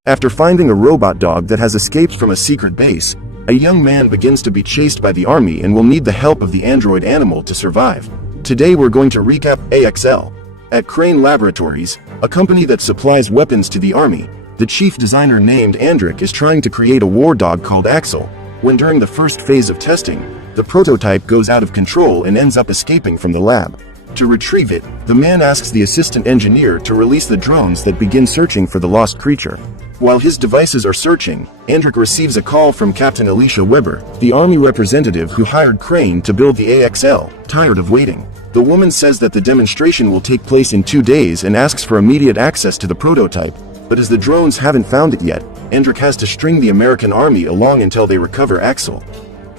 After finding a robot dog that has escaped from a secret base, a young man begins to be chased by the army and will need the help of the android animal to survive. Today we're going to recap AXL. At Crane Laboratories, a company that supplies weapons to the army, the chief designer named Andric is trying to create a war dog called Axel, when during the first phase of testing, the prototype goes out of control and ends up escaping from the lab. To retrieve it, the man asks the assistant engineer to release the drones that begin searching for the lost creature. While his devices are searching, Andric receives a call from Captain Alicia Weber, the army representative who hired Crane to build the AXL, tired of waiting. The woman says that the demonstration will take place in 2 days and asks for immediate access to the prototype, but as the drones haven't found it yet, Andric has to string the American army along until they recover Axel.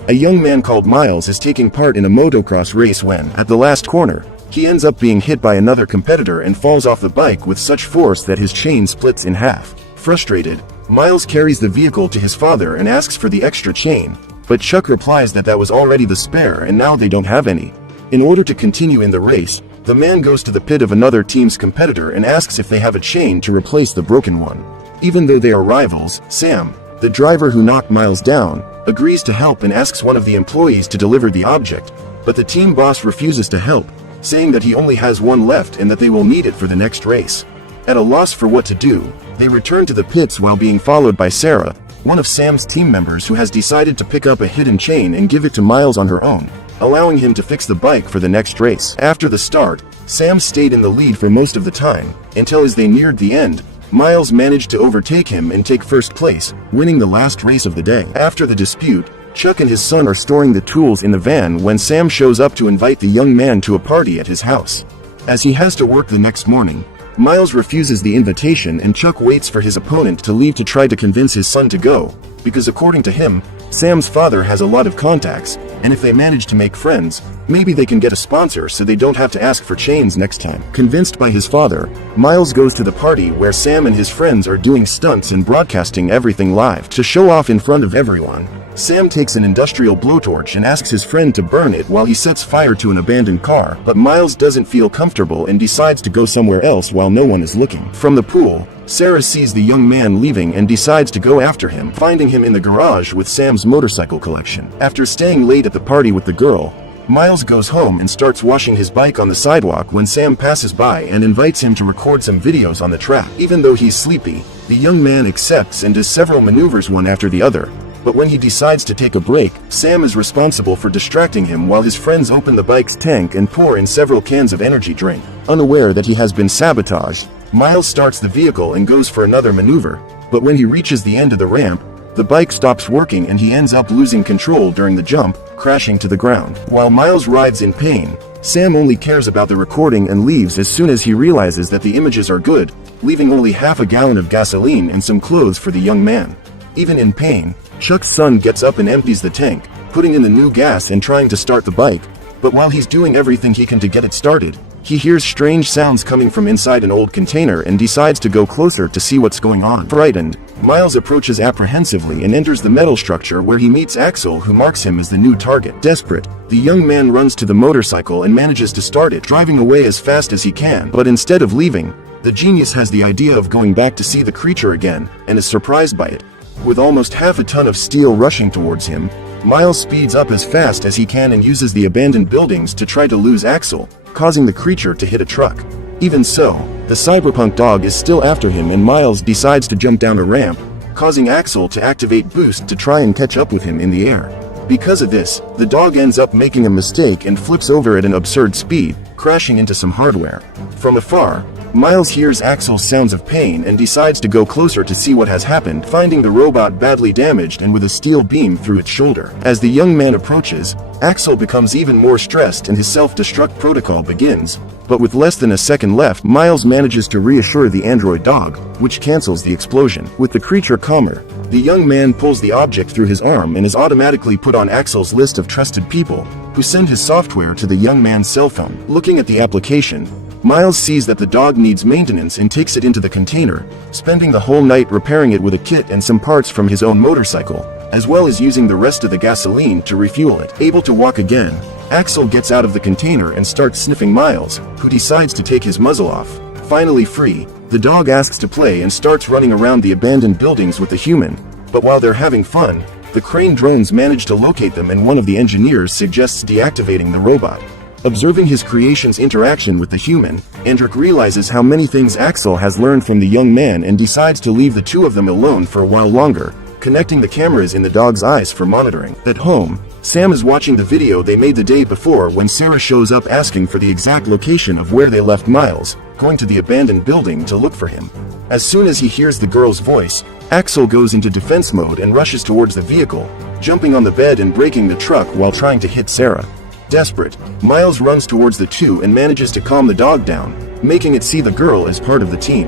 A young man called Miles is taking part in a motocross race when, at the last corner, he ends up being hit by another competitor and falls off the bike with such force that his chain splits in half. Frustrated, Miles carries the vehicle to his father and asks for the extra chain, but Chuck replies that that was already the spare and now they don't have any. In order to continue in the race, the man goes to the pit of another team's competitor and asks if they have a chain to replace the broken one. Even though they are rivals, Sam, the driver who knocked Miles down, agrees to help and asks one of the employees to deliver the object, but the team boss refuses to help, saying that he only has one left and that they will need it for the next race. At a loss for what to do, they return to the pits while being followed by Sarah, one of Sam's team members who has decided to pick up a hidden chain and give it to Miles on her own, allowing him to fix the bike for the next race. After the start, Sam stayed in the lead for most of the time, until as they neared the end, Miles managed to overtake him and take first place, winning the last race of the day. After the dispute, Chuck and his son are storing the tools in the van when Sam shows up to invite the young man to a party at his house. As he has to work the next morning, Miles refuses the invitation and Chuck waits for his opponent to leave to try to convince his son to go, because according to him, Sam's father has a lot of contacts, and if they manage to make friends, maybe they can get a sponsor so they don't have to ask for chains next time. Convinced by his father, Miles goes to the party where Sam and his friends are doing stunts and broadcasting everything live to show off in front of everyone. Sam takes an industrial blowtorch and asks his friend to burn it while he sets fire to an abandoned car, but Miles doesn't feel comfortable and decides to go somewhere else while no one is looking. From the pool, Sarah sees the young man leaving and decides to go after him, finding him in the garage with Sam's motorcycle collection. After staying late at the party with the girl, Miles goes home and starts washing his bike on the sidewalk when Sam passes by and invites him to record some videos on the track. Even though he's sleepy, the young man accepts and does several maneuvers one after the other. But when he decides to take a break, Sam is responsible for distracting him while his friends open the bike's tank and pour in several cans of energy drink. Unaware that he has been sabotaged, Miles starts the vehicle and goes for another maneuver, but when he reaches the end of the ramp, the bike stops working and he ends up losing control during the jump, crashing to the ground. While Miles writhes in pain, Sam only cares about the recording and leaves as soon as he realizes that the images are good, leaving only half a gallon of gasoline and some clothes for the young man. Even in pain, Chuck's son gets up and empties the tank, putting in the new gas and trying to start the bike, but while he's doing everything he can to get it started, he hears strange sounds coming from inside an old container and decides to go closer to see what's going on. Frightened, Miles approaches apprehensively and enters the metal structure where he meets Axel, who marks him as the new target. Desperate, the young man runs to the motorcycle and manages to start it, driving away as fast as he can. But instead of leaving, the genius has the idea of going back to see the creature again, and is surprised by it. With almost half a ton of steel rushing towards him, Miles speeds up as fast as he can and uses the abandoned buildings to try to lose Axel, causing the creature to hit a truck. Even so, the cyberpunk dog is still after him and Miles decides to jump down a ramp, causing Axel to activate Boost to try and catch up with him in the air. Because of this, the dog ends up making a mistake and flips over at an absurd speed, crashing into some hardware. From afar, Miles hears Axel's sounds of pain and decides to go closer to see what has happened, finding the robot badly damaged and with a steel beam through its shoulder. As the young man approaches, Axel becomes even more stressed and his self-destruct protocol begins. But with less than a second left, Miles manages to reassure the android dog, which cancels the explosion. With the creature calmer, the young man pulls the object through his arm and is automatically put on Axel's list of trusted people, who send his software to the young man's cell phone. Looking at the application, Miles sees that the dog needs maintenance and takes it into the container, spending the whole night repairing it with a kit and some parts from his own motorcycle, as well as using the rest of the gasoline to refuel it. Able to walk again, Axel gets out of the container and starts sniffing Miles, who decides to take his muzzle off. Finally free, the dog asks to play and starts running around the abandoned buildings with the human, but while they're having fun, the crane drones manage to locate them and one of the engineers suggests deactivating the robot. Observing his creation's interaction with the human, Andrik realizes how many things Axel has learned from the young man and decides to leave the two of them alone for a while longer, connecting the cameras in the dog's eyes for monitoring. At home, Sam is watching the video they made the day before when Sarah shows up asking for the exact location of where they left Miles, going to the abandoned building to look for him. As soon as he hears the girl's voice, Axel goes into defense mode and rushes towards the vehicle, jumping on the bed and breaking the truck while trying to hit Sarah. Desperate, Miles runs towards the two and manages to calm the dog down, making it see the girl as part of the team.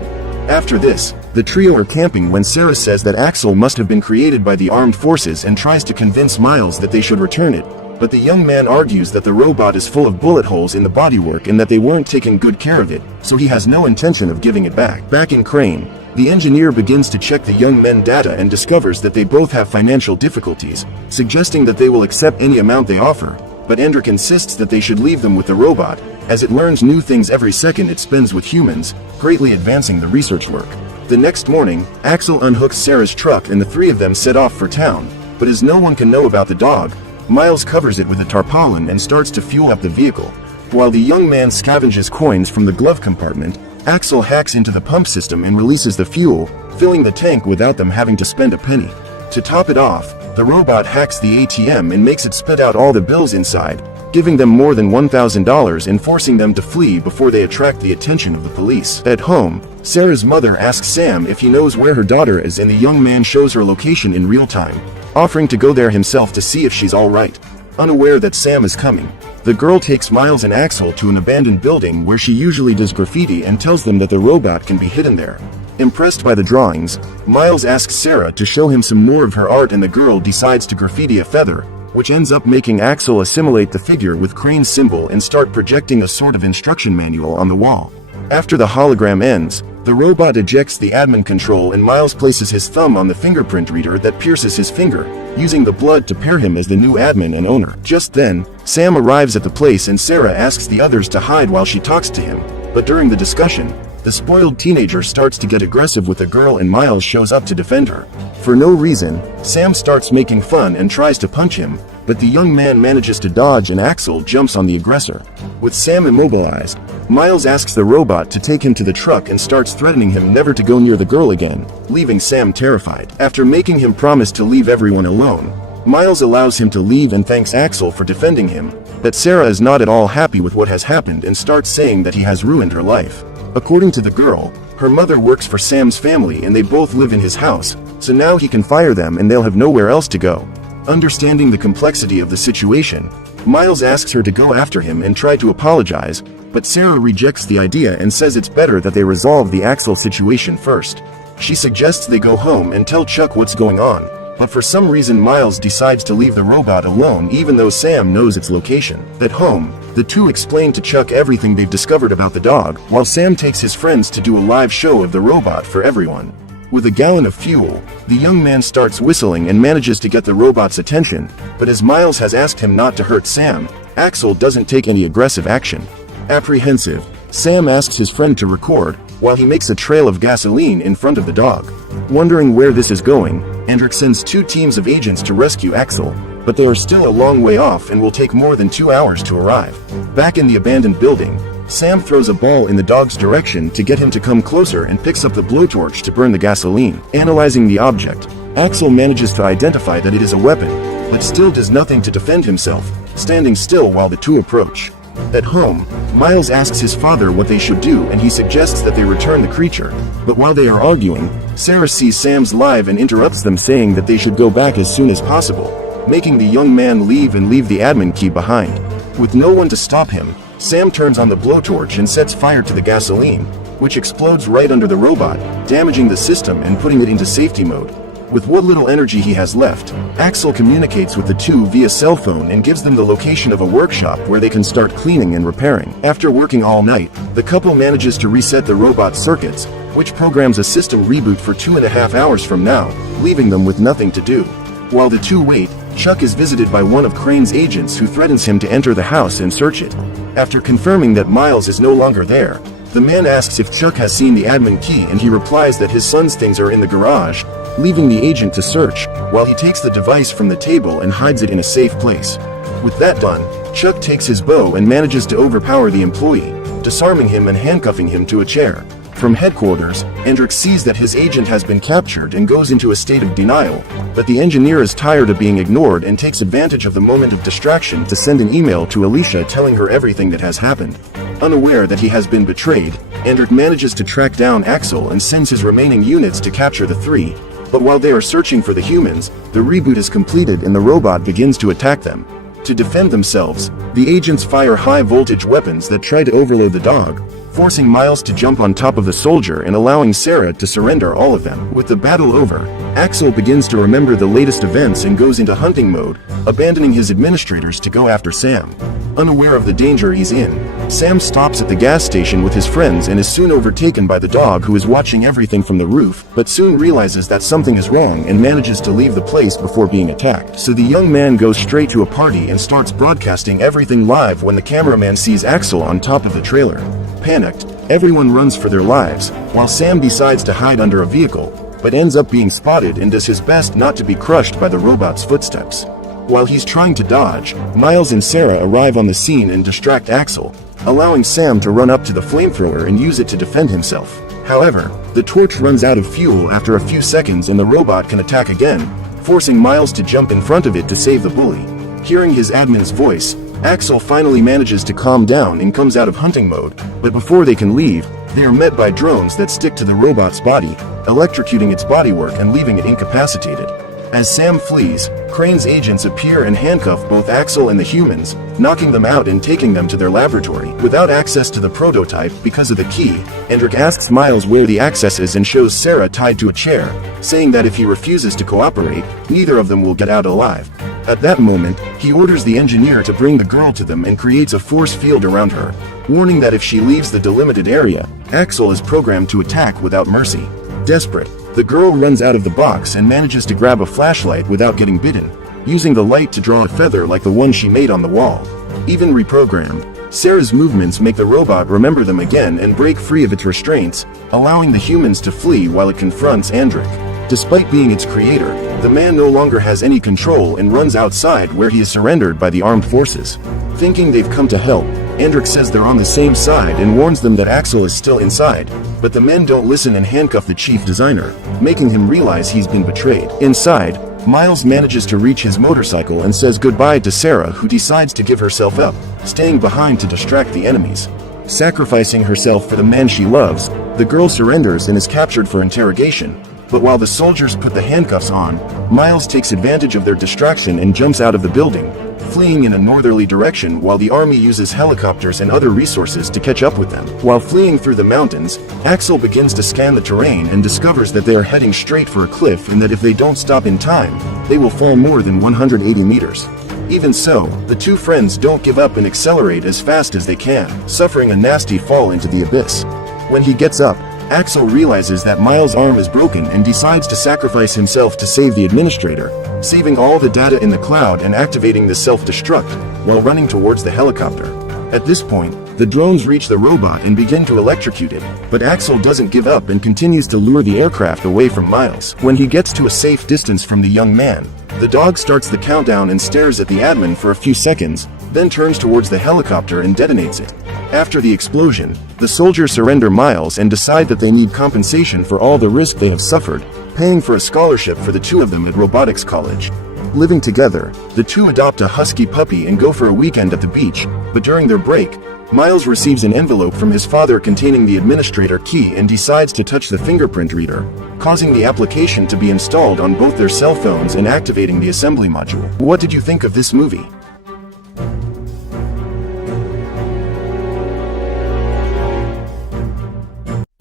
After this, the trio are camping when Sarah says that Axel must have been created by the armed forces and tries to convince Miles that they should return it, but the young man argues that the robot is full of bullet holes in the bodywork and that they weren't taking good care of it, so he has no intention of giving it back. Back in Crane, the engineer begins to check the young men's data and discovers that they both have financial difficulties, suggesting that they will accept any amount they offer, but Andrik insists that they should leave them with the robot, as it learns new things every second it spends with humans, greatly advancing the research work. The next morning, Axel unhooks Sarah's truck and the three of them set off for town, but as no one can know about the dog, Miles covers it with a tarpaulin and starts to fuel up the vehicle. While the young man scavenges coins from the glove compartment, Axel hacks into the pump system and releases the fuel, filling the tank without them having to spend a penny. To top it off, the robot hacks the ATM and makes it spit out all the bills inside, giving them more than $1,000 and forcing them to flee before they attract the attention of the police. At home, Sarah's mother asks Sam if he knows where her daughter is and the young man shows her location in real time, offering to go there himself to see if she's alright. Unaware that Sam is coming, the girl takes Miles and Axel to an abandoned building where she usually does graffiti and tells them that the robot can be hidden there. Impressed by the drawings, Miles asks Sarah to show him some more of her art and the girl decides to graffiti a feather, which ends up making Axel assimilate the figure with Crane's symbol and start projecting a sort of instruction manual on the wall. After the hologram ends, the robot ejects the admin control and Miles places his thumb on the fingerprint reader that pierces his finger, using the blood to pair him as the new admin and owner. Just then, Sam arrives at the place and Sarah asks the others to hide while she talks to him, but during the discussion, the spoiled teenager starts to get aggressive with the girl and Miles shows up to defend her. For no reason, Sam starts making fun and tries to punch him, but the young man manages to dodge and Axel jumps on the aggressor. With Sam immobilized, Miles asks the robot to take him to the truck and starts threatening him never to go near the girl again, leaving Sam terrified. After making him promise to leave everyone alone, Miles allows him to leave and thanks Axel for defending him, but Sarah is not at all happy with what has happened and starts saying that he has ruined her life. According to the girl, her mother works for Sam's family and they both live in his house, so now he can fire them and they'll have nowhere else to go. Understanding the complexity of the situation, Miles asks her to go after him and try to apologize, but Sarah rejects the idea and says it's better that they resolve the Axel situation first. She suggests they go home and tell Chuck what's going on, but for some reason Miles decides to leave the robot alone even though Sam knows its location. At home, the two explain to Chuck everything they've discovered about the dog, while Sam takes his friends to do a live show of the robot for everyone. With a gallon of fuel, the young man starts whistling and manages to get the robot's attention, but as Miles has asked him not to hurt Sam, Axel doesn't take any aggressive action. Apprehensive, Sam asks his friend to record, while he makes a trail of gasoline in front of the dog. Wondering where this is going, Hendrik sends 2 teams of agents to rescue Axel, but they are still a long way off and will take more than 2 hours to arrive. Back in the abandoned building, Sam throws a ball in the dog's direction to get him to come closer and picks up the blowtorch to burn the gasoline. Analyzing the object, Axel manages to identify that it is a weapon, but still does nothing to defend himself, standing still while the two approach. At home, Miles asks his father what they should do and he suggests that they return the creature, but while they are arguing, Sarah sees Sam's live and interrupts them saying that they should go back as soon as possible, making the young man leave and leave the admin key behind. With no one to stop him, Sam turns on the blowtorch and sets fire to the gasoline, which explodes right under the robot, damaging the system and putting it into safety mode. With what little energy he has left, Axel communicates with the two via cell phone and gives them the location of a workshop where they can start cleaning and repairing. After working all night, the couple manages to reset the robot's circuits, which programs a system reboot for 2.5 hours from now, leaving them with nothing to do. While the two wait, Chuck is visited by one of Crane's agents who threatens him to enter the house and search it. After confirming that Miles is no longer there, the man asks if Chuck has seen the admin key and he replies that his son's things are in the garage, leaving the agent to search, while he takes the device from the table and hides it in a safe place. With that done, Chuck takes his bow and manages to overpower the employee, disarming him and handcuffing him to a chair. From headquarters, Hendrik sees that his agent has been captured and goes into a state of denial, but the engineer is tired of being ignored and takes advantage of the moment of distraction to send an email to Alicia telling her everything that has happened. Unaware that he has been betrayed, Hendrik manages to track down Axel and sends his remaining units to capture the three, but while they are searching for the humans, the reboot is completed and the robot begins to attack them. To defend themselves, the agents fire high-voltage weapons that try to overload the dog, forcing Miles to jump on top of the soldier and allowing Sarah to surrender all of them. With the battle over, Axel begins to remember the latest events and goes into hunting mode, abandoning his administrators to go after Sam. Unaware of the danger he's in, Sam stops at the gas station with his friends and is soon overtaken by the dog who is watching everything from the roof, but soon realizes that something is wrong and manages to leave the place before being attacked. So the young man goes straight to a party and starts broadcasting everything live when the cameraman sees Axel on top of the trailer. Panicked, everyone runs for their lives, while Sam decides to hide under a vehicle, but ends up being spotted and does his best not to be crushed by the robot's footsteps. While he's trying to dodge, Miles and Sarah arrive on the scene and distract Axel, allowing Sam to run up to the flamethrower and use it to defend himself. However, the torch runs out of fuel after a few seconds and the robot can attack again, forcing Miles to jump in front of it to save the bully. Hearing his admin's voice, Axel finally manages to calm down and comes out of hunting mode, but before they can leave, they are met by drones that stick to the robot's body, electrocuting its bodywork and leaving it incapacitated. As Sam flees, Crane's agents appear and handcuff both Axel and the humans, knocking them out and taking them to their laboratory. Without access to the prototype because of the key, Hendrik asks Miles where the access is and shows Sarah tied to a chair, saying that if he refuses to cooperate, neither of them will get out alive. At that moment, he orders the engineer to bring the girl to them and creates a force field around her, warning that if she leaves the delimited area, Axel is programmed to attack without mercy. Desperate, the girl runs out of the box and manages to grab a flashlight without getting bitten, using the light to draw a feather like the one she made on the wall. Even reprogrammed, Sarah's movements make the robot remember them again and break free of its restraints, allowing the humans to flee while it confronts Hendrik. Despite being its creator, The man no longer has any control and runs outside, where he is surrendered by the armed forces. Thinking they've come to help, Andrik says they're on the same side and warns them that Axel is still inside, but the men don't listen and handcuff the chief designer, making him realize he's been betrayed. Inside, Miles manages to reach his motorcycle and says goodbye to Sarah, who decides to give herself up, staying behind to distract the enemies. Sacrificing herself for the man she loves, the girl surrenders and is captured for interrogation. But while the soldiers put the handcuffs on, Miles takes advantage of their distraction and jumps out of the building, fleeing in a northerly direction while the army uses helicopters and other resources to catch up with them. While fleeing through the mountains, Axel begins to scan the terrain and discovers that they are heading straight for a cliff and that if they don't stop in time, they will fall more than 180 meters. Even so, the two friends don't give up and accelerate as fast as they can, suffering a nasty fall into the abyss. When he gets up, Axel realizes that Miles' arm is broken and decides to sacrifice himself to save the administrator, saving all the data in the cloud and activating the self-destruct, while running towards the helicopter. At this point, the drones reach the robot and begin to electrocute it, but Axel doesn't give up and continues to lure the aircraft away from Miles. When he gets to a safe distance from the young man, the dog starts the countdown and stares at the admin for a few seconds, then turns towards the helicopter and detonates it. After the explosion, the soldiers surrender Miles and decide that they need compensation for all the risk they have suffered, paying for a scholarship for the two of them at robotics college. Living together, the two adopt a husky puppy and go for a weekend at the beach, but during their break, Miles receives an envelope from his father containing the administrator key and decides to touch the fingerprint reader, causing the application to be installed on both their cell phones and activating the assembly module. What did you think of this movie?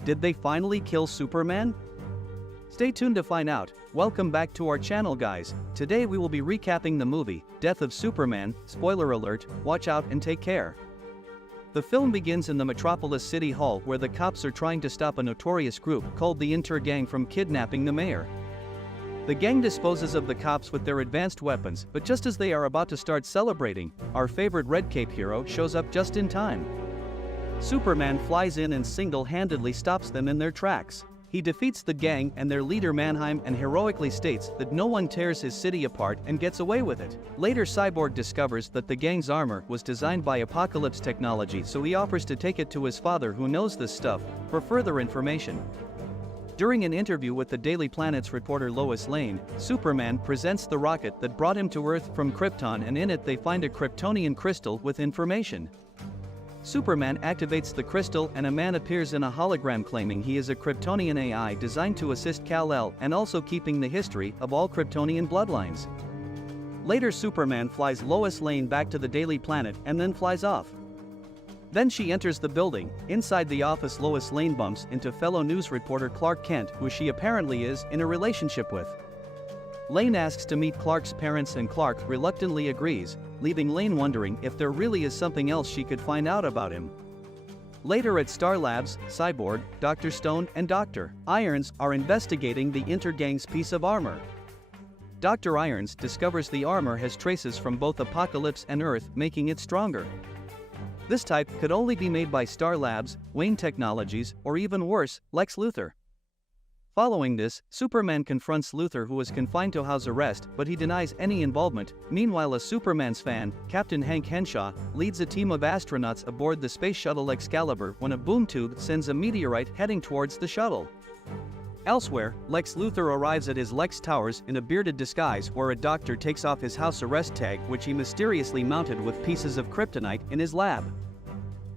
Did they finally kill Superman? Stay tuned to find out. Welcome back to our channel, guys. Today we will be recapping the movie, Death of Superman. Spoiler alert, watch out and take care. The film begins in the Metropolis City Hall, where the cops are trying to stop a notorious group called the Inter Gang from kidnapping the mayor. The gang disposes of the cops with their advanced weapons, but just as they are about to start celebrating, our favorite Red Cape hero shows up just in time. Superman flies in and single-handedly stops them in their tracks. He defeats the gang and their leader Mannheim and heroically states that no one tears his city apart and gets away with it. Later, Cyborg discovers that the gang's armor was designed by Apocalypse Technology, so he offers to take it to his father, who knows this stuff, for further information. During an interview with the Daily Planet's reporter Lois Lane, Superman presents the rocket that brought him to Earth from Krypton, and in it they find a Kryptonian crystal with information. Superman activates the crystal and a man appears in a hologram claiming he is a Kryptonian AI designed to assist Kal-El and also keeping the history of all Kryptonian bloodlines. Later, Superman flies Lois Lane back to the Daily Planet and then flies off. Then she enters the building. Inside the office, Lois Lane bumps into fellow news reporter Clark Kent, who she apparently is in a relationship with. Lane asks to meet Clark's parents and Clark reluctantly agrees, leaving Lane wondering if there really is something else she could find out about him. Later at Star Labs, Cyborg, Dr. Stone, and Dr. Irons are investigating the Intergang's piece of armor. Dr. Irons discovers the armor has traces from both Apocalypse and Earth, making it stronger. This type could only be made by Star Labs, Wayne Technologies, or even worse, Lex Luthor. Following this, Superman confronts Luthor, who is confined to house arrest, but he denies any involvement. Meanwhile, a Superman's fan, Captain Hank Henshaw, leads a team of astronauts aboard the space shuttle Excalibur when a boom tube sends a meteorite heading towards the shuttle. Elsewhere, Lex Luthor arrives at his Lex Towers in a bearded disguise, where a doctor takes off his house arrest tag, which he mysteriously mounted with pieces of kryptonite in his lab.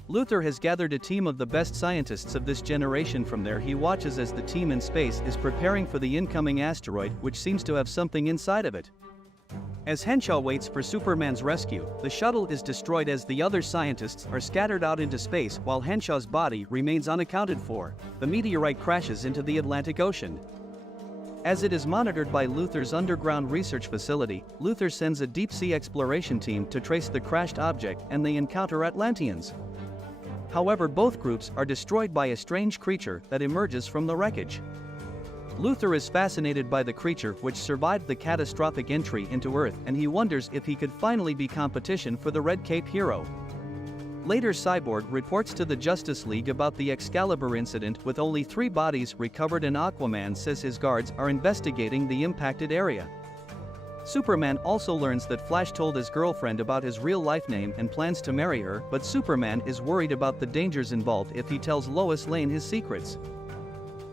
Luthor has gathered a team of the best scientists of this generation. From there, he watches as the team in space is preparing for the incoming asteroid, which seems to have something inside of it. As Henshaw waits for Superman's rescue, the shuttle is destroyed as the other scientists are scattered out into space while Henshaw's body remains unaccounted for. The meteorite crashes into the Atlantic Ocean. As it is monitored by Luthor's underground research facility, Luthor sends a deep-sea exploration team to trace the crashed object, and they encounter Atlanteans. However, both groups are destroyed by a strange creature that emerges from the wreckage. Luthor is fascinated by the creature, which survived the catastrophic entry into Earth, and he wonders if he could finally be competition for the Red Cape hero. Later, Cyborg reports to the Justice League about the Excalibur incident with only 3 bodies recovered, and Aquaman says his guards are investigating the impacted area. Superman also learns that Flash told his girlfriend about his real-life name and plans to marry her, but Superman is worried about the dangers involved if he tells Lois Lane his secrets.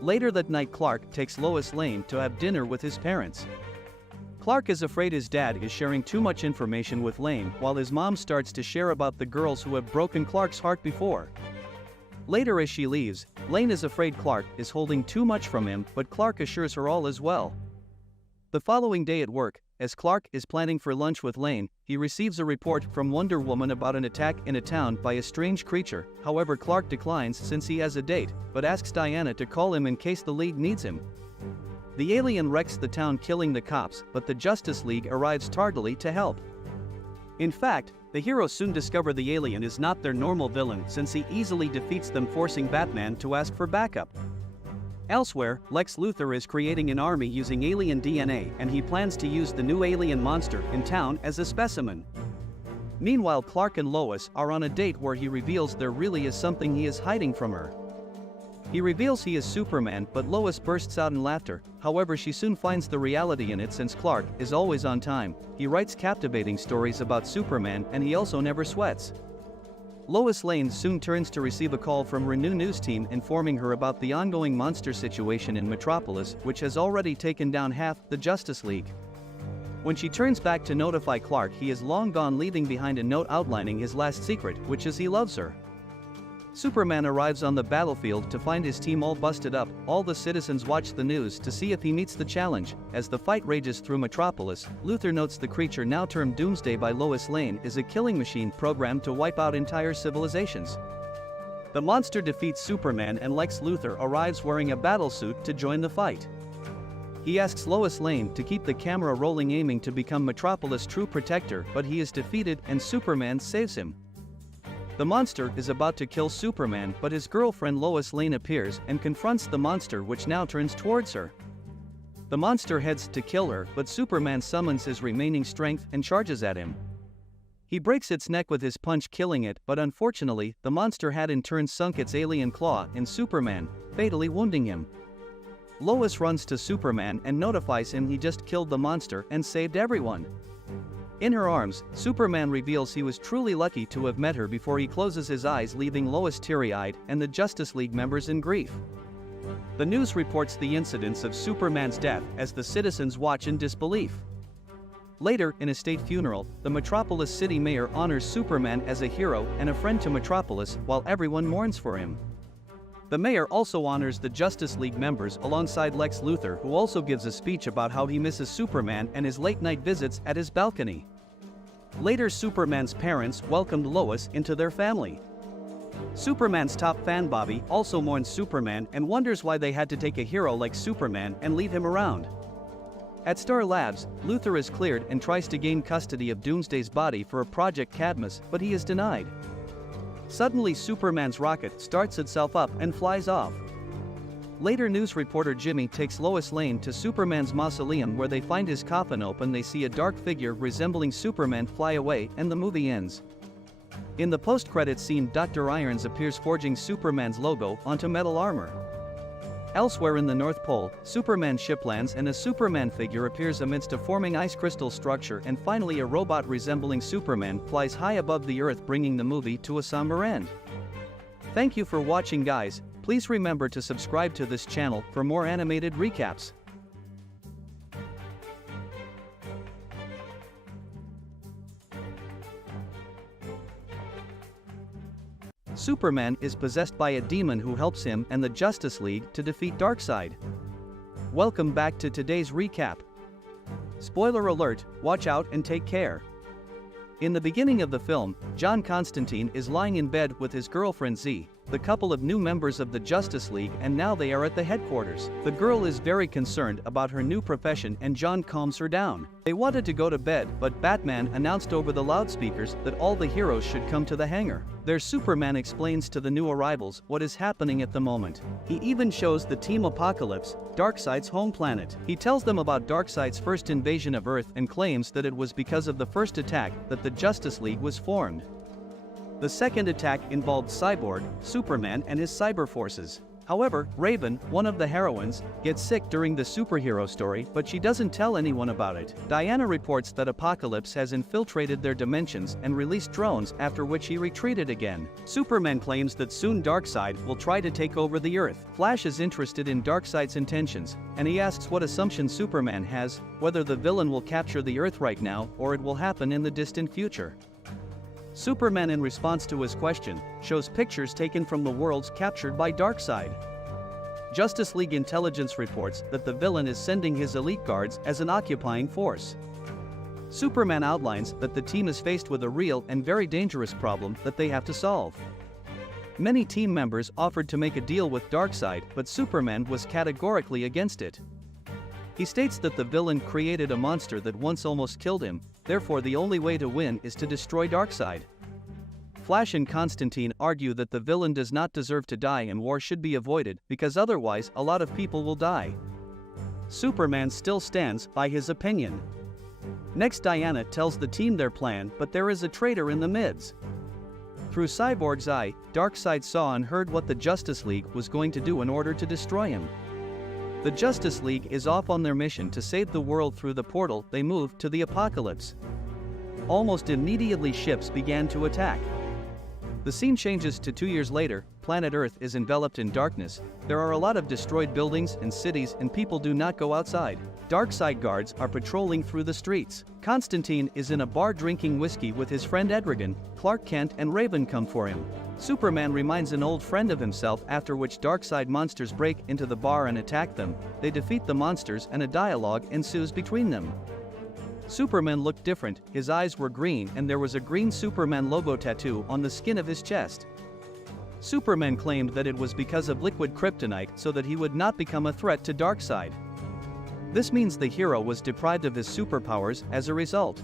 Later that night, Clark takes Lois Lane to have dinner with his parents. Clark is afraid his dad is sharing too much information with Lane, while his mom starts to share about the girls who have broken Clark's heart before. Later, as she leaves, Lane is afraid Clark is holding too much from him, but Clark assures her all is well. The following day at work, as Clark is planning for lunch with Lane, he receives a report from Wonder Woman about an attack in a town by a strange creature. However, Clark declines since he has a date, but asks Diana to call him in case the League needs him. The alien wrecks the town, killing the cops, but the Justice League arrives tardily to help. In fact, the heroes soon discover the alien is not their normal villain, since he easily defeats them, forcing Batman to ask for backup. Elsewhere, Lex Luthor is creating an army using alien DNA, and he plans to use the new alien monster in town as a specimen. Meanwhile, Clark and Lois are on a date where he reveals there really is something he is hiding from her. He reveals he is Superman, but Lois bursts out in laughter. However, she soon finds the reality in it, since Clark is always on time. He writes captivating stories about Superman, and he also never sweats. Lois Lane soon turns to receive a call from her new news team informing her about the ongoing monster situation in Metropolis, which has already taken down half the Justice League. When she turns back to notify Clark, he is long gone, leaving behind a note outlining his last secret, which is he loves her. Superman arrives on the battlefield to find his team all busted up. All the citizens watch the news to see if he meets the challenge. As the fight rages through Metropolis, Luthor notes the creature, now termed Doomsday by Lois Lane, is a killing machine programmed to wipe out entire civilizations. The monster defeats Superman, and Lex Luthor arrives wearing a battlesuit to join the fight. He asks Lois Lane to keep the camera rolling, aiming to become Metropolis' true protector, but he is defeated and Superman saves him. The monster is about to kill Superman, but his girlfriend Lois Lane appears and confronts the monster, which now turns towards her. The monster heads to kill her, but Superman summons his remaining strength and charges at him. He breaks its neck with his punch, killing it, but unfortunately, the monster had in turn sunk its alien claw in Superman, fatally wounding him. Lois runs to Superman and notifies him he just killed the monster and saved everyone. In her arms, Superman reveals he was truly lucky to have met her before he closes his eyes, leaving Lois teary-eyed and the Justice League members in grief. The news reports the incidents of Superman's death as the citizens watch in disbelief. Later, in a state funeral, the Metropolis city mayor honors Superman as a hero and a friend to Metropolis, while everyone mourns for him. The mayor also honors the Justice League members alongside Lex Luthor, who also gives a speech about how he misses Superman and his late-night visits at his balcony. Later, Superman's parents welcomed Lois into their family. Superman's top fan Bobby also mourns Superman and wonders why they had to take a hero like Superman and leave him around. At Star Labs, Luthor is cleared and tries to gain custody of Doomsday's body for a Project Cadmus, but he is denied. Suddenly, Superman's rocket starts itself up and flies off. Later, news reporter Jimmy takes Lois Lane to Superman's mausoleum, where they find his coffin open. They see a dark figure resembling Superman fly away, and the movie ends. In the post-credits scene, Dr. Irons appears forging Superman's logo onto metal armor. Elsewhere in the North Pole, Superman's ship lands and a Superman figure appears amidst a forming ice crystal structure, and finally a robot resembling Superman flies high above the Earth, bringing the movie to a somber end. Thank you for watching, guys. Please remember to subscribe to this channel for more animated recaps. Superman is possessed by a demon who helps him and the Justice League to defeat Darkseid. Welcome back to today's recap. Spoiler alert, watch out and take care. In the beginning of the film, John Constantine is lying in bed with his girlfriend Z, the couple of new members of the Justice League, and now they are at the headquarters. The girl is very concerned about her new profession and John calms her down. They wanted to go to bed, but Batman announced over the loudspeakers that all the heroes should come to the hangar. There, Superman explains to the new arrivals what is happening at the moment. He even shows the Team Apocalypse, Darkseid's home planet. He tells them about Darkseid's first invasion of Earth and claims that it was because of the first attack that the Justice League was formed. The second attack involved Cyborg, Superman and his cyber forces. However, Raven, one of the heroines, gets sick during the superhero story, but she doesn't tell anyone about it. Diana reports that Apocalypse has infiltrated their dimensions and released drones, after which he retreated again. Superman claims that soon Darkseid will try to take over the Earth. Flash is interested in Darkseid's intentions, and he asks what assumption Superman has, whether the villain will capture the Earth right now or it will happen in the distant future. Superman, in response to his question, shows pictures taken from the worlds captured by Darkseid. Justice League intelligence reports that the villain is sending his elite guards as an occupying force. Superman outlines that the team is faced with a real and very dangerous problem that they have to solve. Many team members offered to make a deal with Darkseid, but Superman was categorically against it. He states that the villain created a monster that once almost killed him, therefore the only way to win is to destroy Darkseid. Flash and Constantine argue that the villain does not deserve to die and war should be avoided because otherwise a lot of people will die. Superman still stands by his opinion. Next, Diana tells the team their plan, but there is a traitor in the midst. Through Cyborg's eye, Darkseid saw and heard what the Justice League was going to do in order to destroy him. The Justice League is off on their mission to save the world. Through the portal they moved to the Apocalypse. Almost immediately ships began to attack. The scene changes to 2 years later. Planet Earth is enveloped in darkness. There are a lot of destroyed buildings and cities and people do not go outside. Darkseid guards are patrolling through the streets. Constantine is in a bar drinking whiskey with his friend Etrigan. Clark Kent and Raven come for him. Superman reminds an old friend of himself, after which Darkseid monsters break into the bar and attack them. They defeat the monsters and a dialogue ensues between them. Superman looked different, his eyes were green and there was a green Superman logo tattoo on the skin of his chest. Superman claimed that it was because of liquid kryptonite so that he would not become a threat to Darkseid. This means the hero was deprived of his superpowers as a result.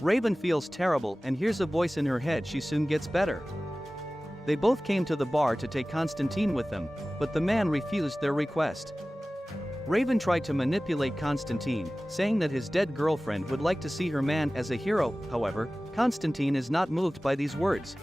Raven feels terrible and hears a voice in her head. She soon gets better. They both came to the bar to take Constantine with them, but the man refused their request. Raven tried to manipulate Constantine, saying that his dead girlfriend would like to see her man as a hero. However, Constantine is not moved by these words.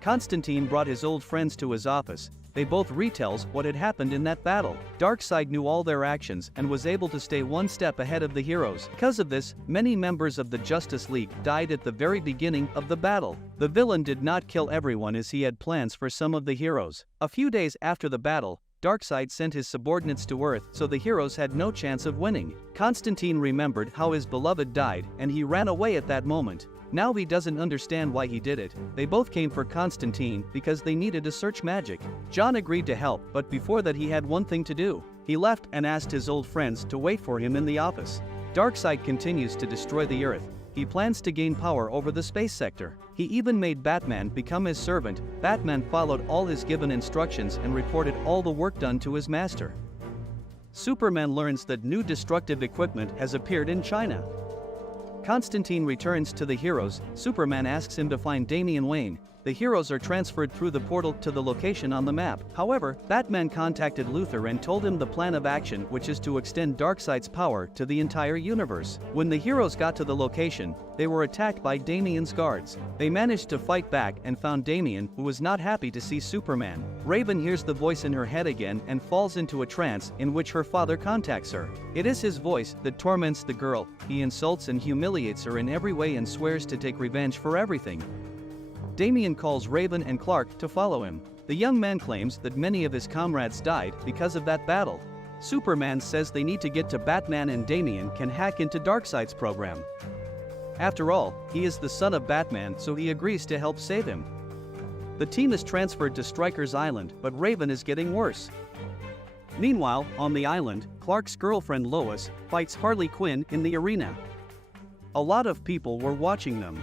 Constantine brought his old friends to his office. They both retells what had happened in that battle. Darkseid knew all their actions and was able to stay one step ahead of the heroes. Because of this, many members of the Justice League died at the very beginning of the battle. The villain did not kill everyone as he had plans for some of the heroes. A few days after the battle, Darkseid sent his subordinates to Earth, so the heroes had no chance of winning. Constantine remembered how his beloved died, and he ran away at that moment. Now he doesn't understand why he did it. They both came for Constantine because they needed to search magic. John agreed to help, but before that he had one thing to do. He left and asked his old friends to wait for him in the office. Darkseid continues to destroy the Earth. He plans to gain power over the space sector. He even made Batman become his servant. Batman followed all his given instructions and reported all the work done to his master. Superman learns that new destructive equipment has appeared in China. Constantine returns to the heroes. Superman asks him to find Damian Wayne. The heroes are transferred through the portal to the location on the map. However, Batman contacted Luthor and told him the plan of action, which is to extend Darkseid's power to the entire universe. When the heroes got to the location, they were attacked by Damian's guards. They managed to fight back and found Damian, who was not happy to see Superman. Raven hears the voice in her head again and falls into a trance in which her father contacts her. It is his voice that torments the girl. He insults and humiliates her in every way and swears to take revenge for everything. Damian calls Raven and Clark to follow him. The young man claims that many of his comrades died because of that battle. Superman says they need to get to Batman and Damian can hack into Darkseid's program. After all, he is the son of Batman, so he agrees to help save him. The team is transferred to Stryker's Island, but Raven is getting worse. Meanwhile, on the island, Clark's girlfriend Lois fights Harley Quinn in the arena. A lot of people were watching them.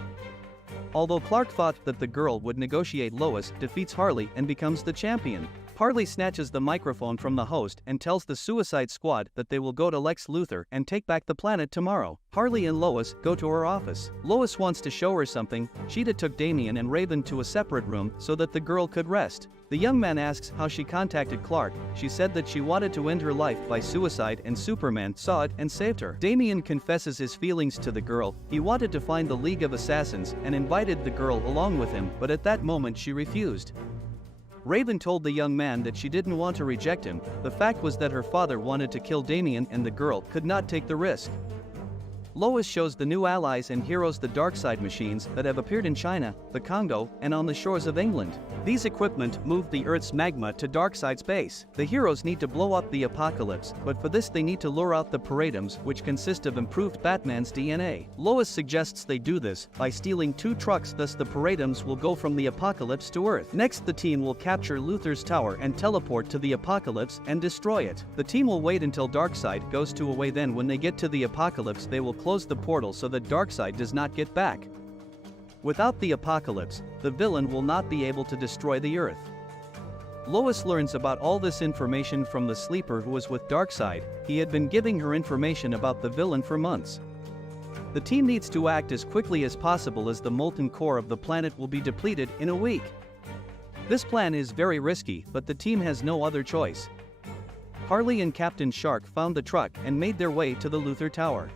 Although Clark thought that the girl would negotiate, Lois defeats Harley and becomes the champion. Harley snatches the microphone from the host and tells the Suicide Squad that they will go to Lex Luthor and take back the planet tomorrow. Harley and Lois go to her office. Lois wants to show her something. Sheeta took Damian and Raven to a separate room so that the girl could rest. The young man asks how she contacted Clark. She said that she wanted to end her life by suicide and Superman saw it and saved her. Damian confesses his feelings to the girl. He wanted to find the League of Assassins and invited the girl along with him, but at that moment she refused. Raven told the young man that she didn't want to reject him. The fact was that her father wanted to kill Damian and the girl could not take the risk. Lois shows the new allies and heroes the Darkseid machines that have appeared in China, the Congo, and on the shores of England. These equipment moved the Earth's magma to Darkseid's base. The heroes need to blow up the apocalypse, but for this they need to lure out the Paradums, which consist of improved Batman's DNA. Lois suggests they do this by stealing 2 trucks, thus the Paradums will go from the apocalypse to Earth. Next, the team will capture Luthor's tower and teleport to the apocalypse and destroy it. The team will wait until Darkseid goes to away, then when they get to the apocalypse they will close the portal so that Darkseid does not get back. Without the apocalypse, the villain will not be able to destroy the Earth. Lois learns about all this information from the sleeper who was with Darkseid. He had been giving her information about the villain for months. The team needs to act as quickly as possible as the molten core of the planet will be depleted in a week. This plan is very risky, but the team has no other choice. Harley and Captain Shark found the truck and made their way to the Luthor Tower.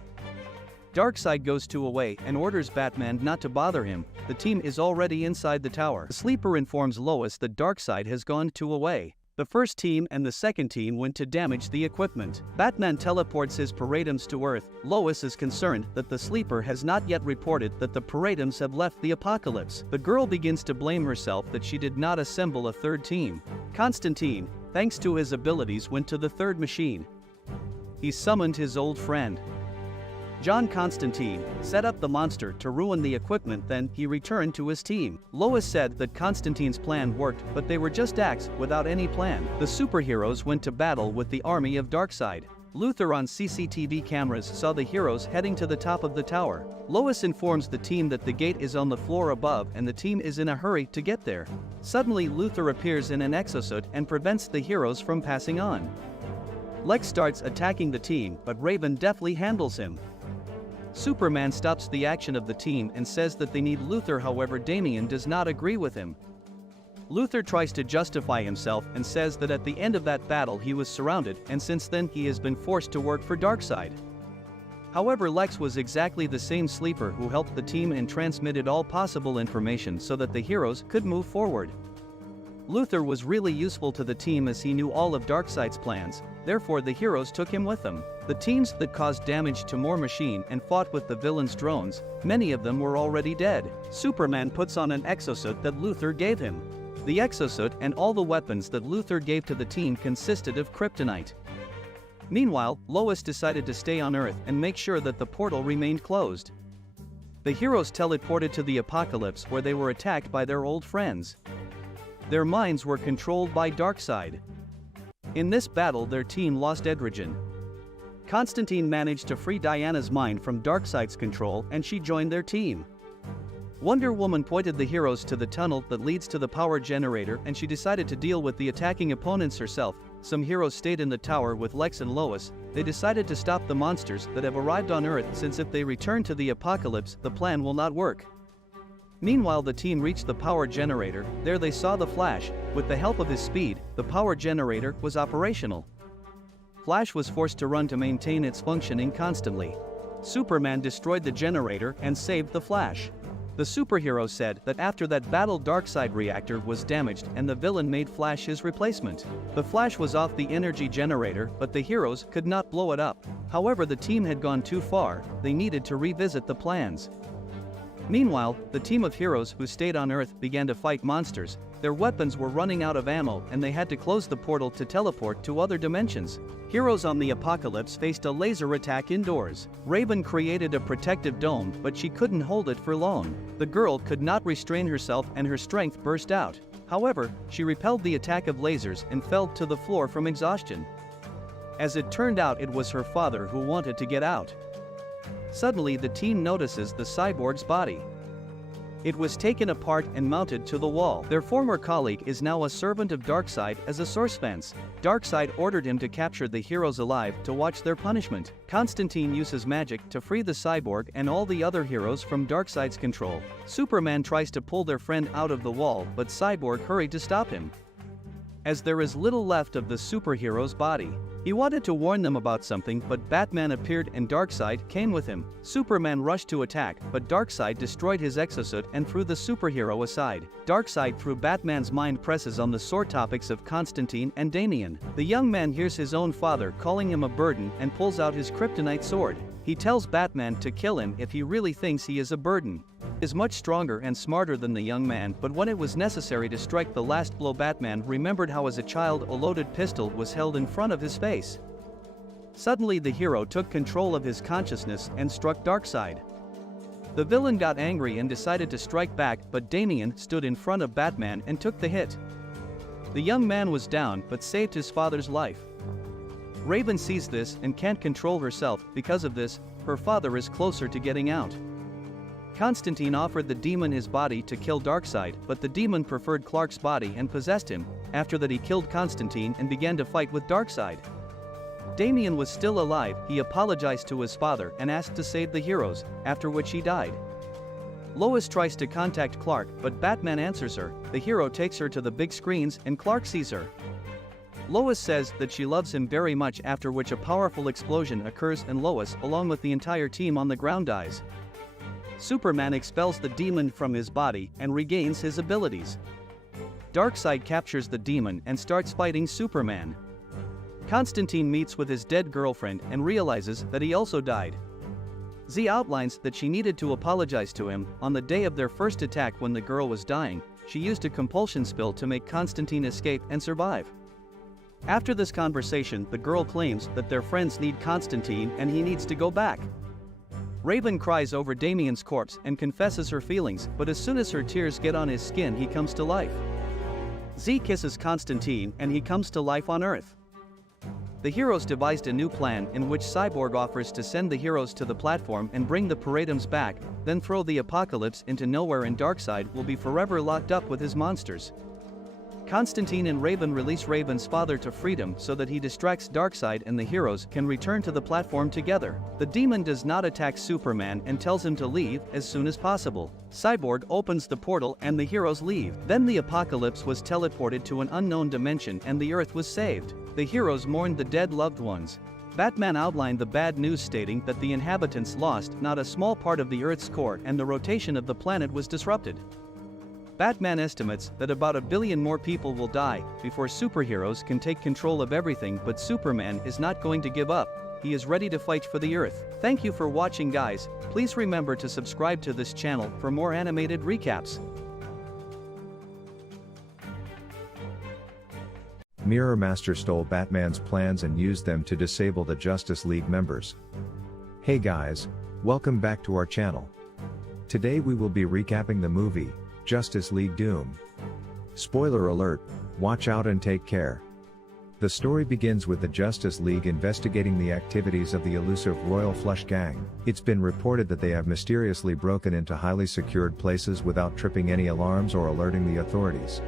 Darkseid goes to away and orders Batman not to bother him. The team is already inside the tower. The sleeper informs Lois that Darkseid has gone to away. The first team and the second team went to damage the equipment. Batman teleports his Paradums to Earth. Lois is concerned that the sleeper has not yet reported that the Paradums have left the apocalypse. The girl begins to blame herself that she did not assemble a third team. Constantine, thanks to his abilities, went to the third machine. He summoned his old friend John Constantine, set up the monster to ruin the equipment, then he returned to his team. Lois said that Constantine's plan worked, but they were just acts without any plan. The superheroes went to battle with the army of Darkseid. Luthor on CCTV cameras saw the heroes heading to the top of the tower. Lois informs the team that the gate is on the floor above and the team is in a hurry to get there. Suddenly Luthor appears in an exosuit and prevents the heroes from passing on. Lex starts attacking the team, but Raven deftly handles him. Superman stops the action of the team and says that they need Luthor, however Damian does not agree with him. Luthor tries to justify himself and says that at the end of that battle he was surrounded and since then he has been forced to work for Darkseid. However, Lex was exactly the same sleeper who helped the team and transmitted all possible information so that the heroes could move forward. Luthor was really useful to the team as he knew all of Darkseid's plans, therefore the heroes took him with them. The teams that caused damage to More Machine and fought with the villain's drones, many of them were already dead. Superman puts on an exosuit that Luthor gave him. The exosuit and all the weapons that Luthor gave to the team consisted of kryptonite. Meanwhile, Lois decided to stay on Earth and make sure that the portal remained closed. The heroes teleported to the apocalypse where they were attacked by their old friends. Their minds were controlled by Darkseid. In this battle their team lost Edrigen. Constantine managed to free Diana's mind from Darkseid's control and she joined their team. Wonder Woman pointed the heroes to the tunnel that leads to the power generator and she decided to deal with the attacking opponents herself. Some heroes stayed in the tower with Lex and Lois. They decided to stop the monsters that have arrived on Earth since if they return to the apocalypse the plan will not work. Meanwhile the team reached the power generator. There they saw the Flash. With the help of his speed, the power generator was operational. Flash was forced to run to maintain its functioning constantly. Superman destroyed the generator and saved the Flash. The superhero said that after that battle Darkseid reactor was damaged and the villain made Flash his replacement. The Flash was off the energy generator but the heroes could not blow it up. However, the team had gone too far, they needed to revisit the plans. Meanwhile, the team of heroes who stayed on Earth began to fight monsters. Their weapons were running out of ammo and they had to close the portal to teleport to other dimensions. Heroes on the apocalypse faced a laser attack indoors. Raven created a protective dome but she couldn't hold it for long. The girl could not restrain herself and her strength burst out. However, she repelled the attack of lasers and fell to the floor from exhaustion. As it turned out, it was her father who wanted to get out. Suddenly the team notices the cyborg's body. It was taken apart and mounted to the wall. Their former colleague is now a servant of Darkseid as a source fence. Darkseid ordered him to capture the heroes alive to watch their punishment. Constantine uses magic to free the cyborg and all the other heroes from Darkseid's control. Superman tries to pull their friend out of the wall but Cyborg hurried to stop him. as there is little left of the superhero's body. He wanted to warn them about something, but Batman appeared and Darkseid came with him. Superman rushed to attack, but Darkseid destroyed his exosuit and threw the superhero aside. Darkseid, through Batman's mind, presses on the sore topics of Constantine and Damian. The young man hears his own father calling him a burden and pulls out his kryptonite sword. He tells Batman to kill him if he really thinks he is a burden. He is much stronger and smarter than the young man, but when it was necessary to strike the last blow, Batman remembered how as a child a loaded pistol was held in front of his face. Suddenly the hero took control of his consciousness and struck Darkseid. The villain got angry and decided to strike back, but Damian stood in front of Batman and took the hit. The young man was down but saved his father's life. Raven sees this and can't control herself. Because of this, her father is closer to getting out. Constantine offered the demon his body to kill Darkseid, but the demon preferred Clark's body and possessed him. After that, he killed Constantine and began to fight with Darkseid. Damian was still alive. He apologized to his father and asked to save the heroes, after which he died. Lois tries to contact Clark, but Batman answers her. The hero takes her to the big screens and Clark sees her. Lois says that she loves him very much, after which a powerful explosion occurs and Lois, along with the entire team on the ground, dies. Superman expels the demon from his body and regains his abilities. Darkseid captures the demon and starts fighting Superman. Constantine meets with his dead girlfriend and realizes that he also died. Z outlines that she needed to apologize to him. On the day of their first attack, when the girl was dying, she used a compulsion spell to make Constantine escape and survive. After this conversation, the girl claims that their friends need Constantine and he needs to go back. Raven cries over Damian's corpse and confesses her feelings, but as soon as her tears get on his skin, he comes to life. Z kisses Constantine and he comes to life on Earth. The heroes devised a new plan in which Cyborg offers to send the heroes to the platform and bring the Paradums back, then throw the apocalypse into nowhere, and Darkseid will be forever locked up with his monsters. Constantine and Raven release Raven's father to freedom so that he distracts Darkseid and the heroes can return to the platform together. The demon does not attack Superman and tells him to leave as soon as possible. Cyborg opens the portal and the heroes leave. Then the apocalypse was teleported to an unknown dimension and the Earth was saved. The heroes mourned the dead loved ones. Batman outlined the bad news, stating that the inhabitants lost not a small part of the Earth's core and the rotation of the planet was disrupted. Batman estimates that about 1 billion more people will die before superheroes can take control of everything, but Superman is not going to give up. He is ready to fight for the Earth. Thank you for watching, guys. Please remember to subscribe to this channel for more animated recaps. Mirror Master stole Batman's plans and used them to disable the Justice League members. Hey guys, welcome back to our channel. Today we will be recapping the movie Justice League Doom. Spoiler alert, watch out and take care. The story begins with the Justice League investigating the activities of the elusive Royal Flush Gang. It's been reported that they have mysteriously broken into highly secured places without tripping any alarms or alerting the authorities.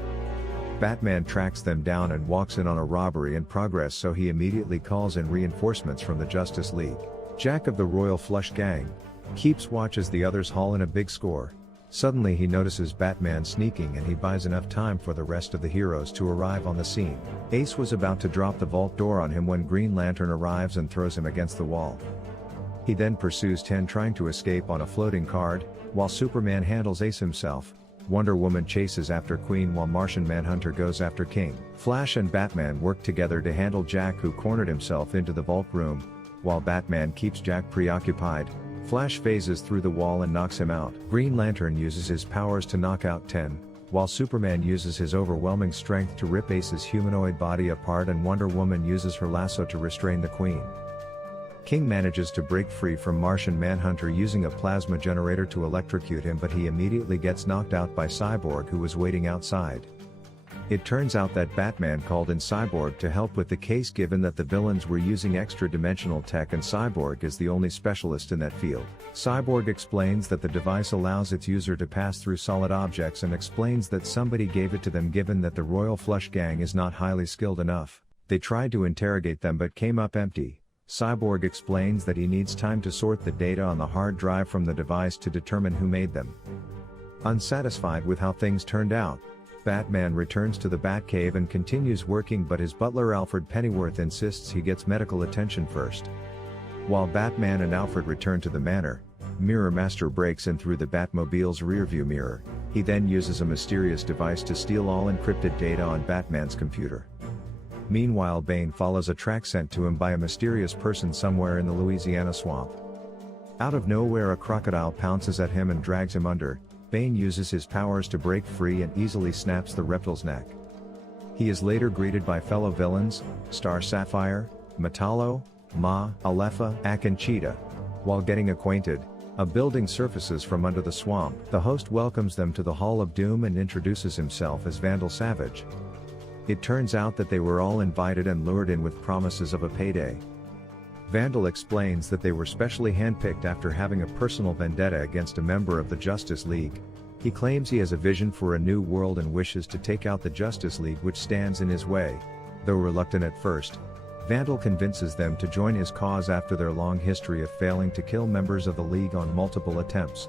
Batman tracks them down and walks in on a robbery in progress, so he immediately calls in reinforcements from the Justice League. Jack of the Royal Flush Gang keeps watch as the others haul in a big score. Suddenly he notices Batman sneaking and he buys enough time for the rest of the heroes to arrive on the scene. Ace was about to drop the vault door on him when Green Lantern arrives and throws him against the wall. He then pursues 10 trying to escape on a floating card, while Superman handles Ace himself. Wonder Woman chases after Queen while Martian Manhunter goes after King. Flash and Batman work together to handle Jack, who cornered himself into the vault room. While Batman keeps Jack preoccupied, Flash phases through the wall and knocks him out. Green Lantern uses his powers to knock out 10, while Superman uses his overwhelming strength to rip Ace's humanoid body apart, and Wonder Woman uses her lasso to restrain the Queen. King manages to break free from Martian Manhunter using a plasma generator to electrocute him, but he immediately gets knocked out by Cyborg, who was waiting outside. It turns out that Batman called in Cyborg to help with the case, given that the villains were using extra-dimensional tech and Cyborg is the only specialist in that field. Cyborg explains that the device allows its user to pass through solid objects and explains that somebody gave it to them, given that the Royal Flush Gang is not highly skilled enough. They tried to interrogate them but came up empty. Cyborg explains that he needs time to sort the data on the hard drive from the device to determine who made them. Unsatisfied with how things turned out, Batman returns to the Batcave and continues working, but his butler Alfred Pennyworth insists he gets medical attention first. While Batman and Alfred return to the manor, Mirror Master breaks in through the Batmobile's rearview mirror. He then uses a mysterious device to steal all encrypted data on Batman's computer. Meanwhile, Bane follows a track sent to him by a mysterious person somewhere in the Louisiana swamp. Out of nowhere, a crocodile pounces at him and drags him under. Bane uses his powers to break free and easily snaps the reptile's neck. He is later greeted by fellow villains, Star Sapphire, Metallo, Ma, Alepha, Ak and Cheetah. While getting acquainted, a building surfaces from under the swamp. The host welcomes them to the Hall of Doom and introduces himself as Vandal Savage. It turns out that they were all invited and lured in with promises of a payday. Vandal explains that they were specially handpicked after having a personal vendetta against a member of the Justice League. He claims he has a vision for a new world and wishes to take out the Justice League which stands in his way. Though reluctant at first, Vandal convinces them to join his cause after their long history of failing to kill members of the League on multiple attempts.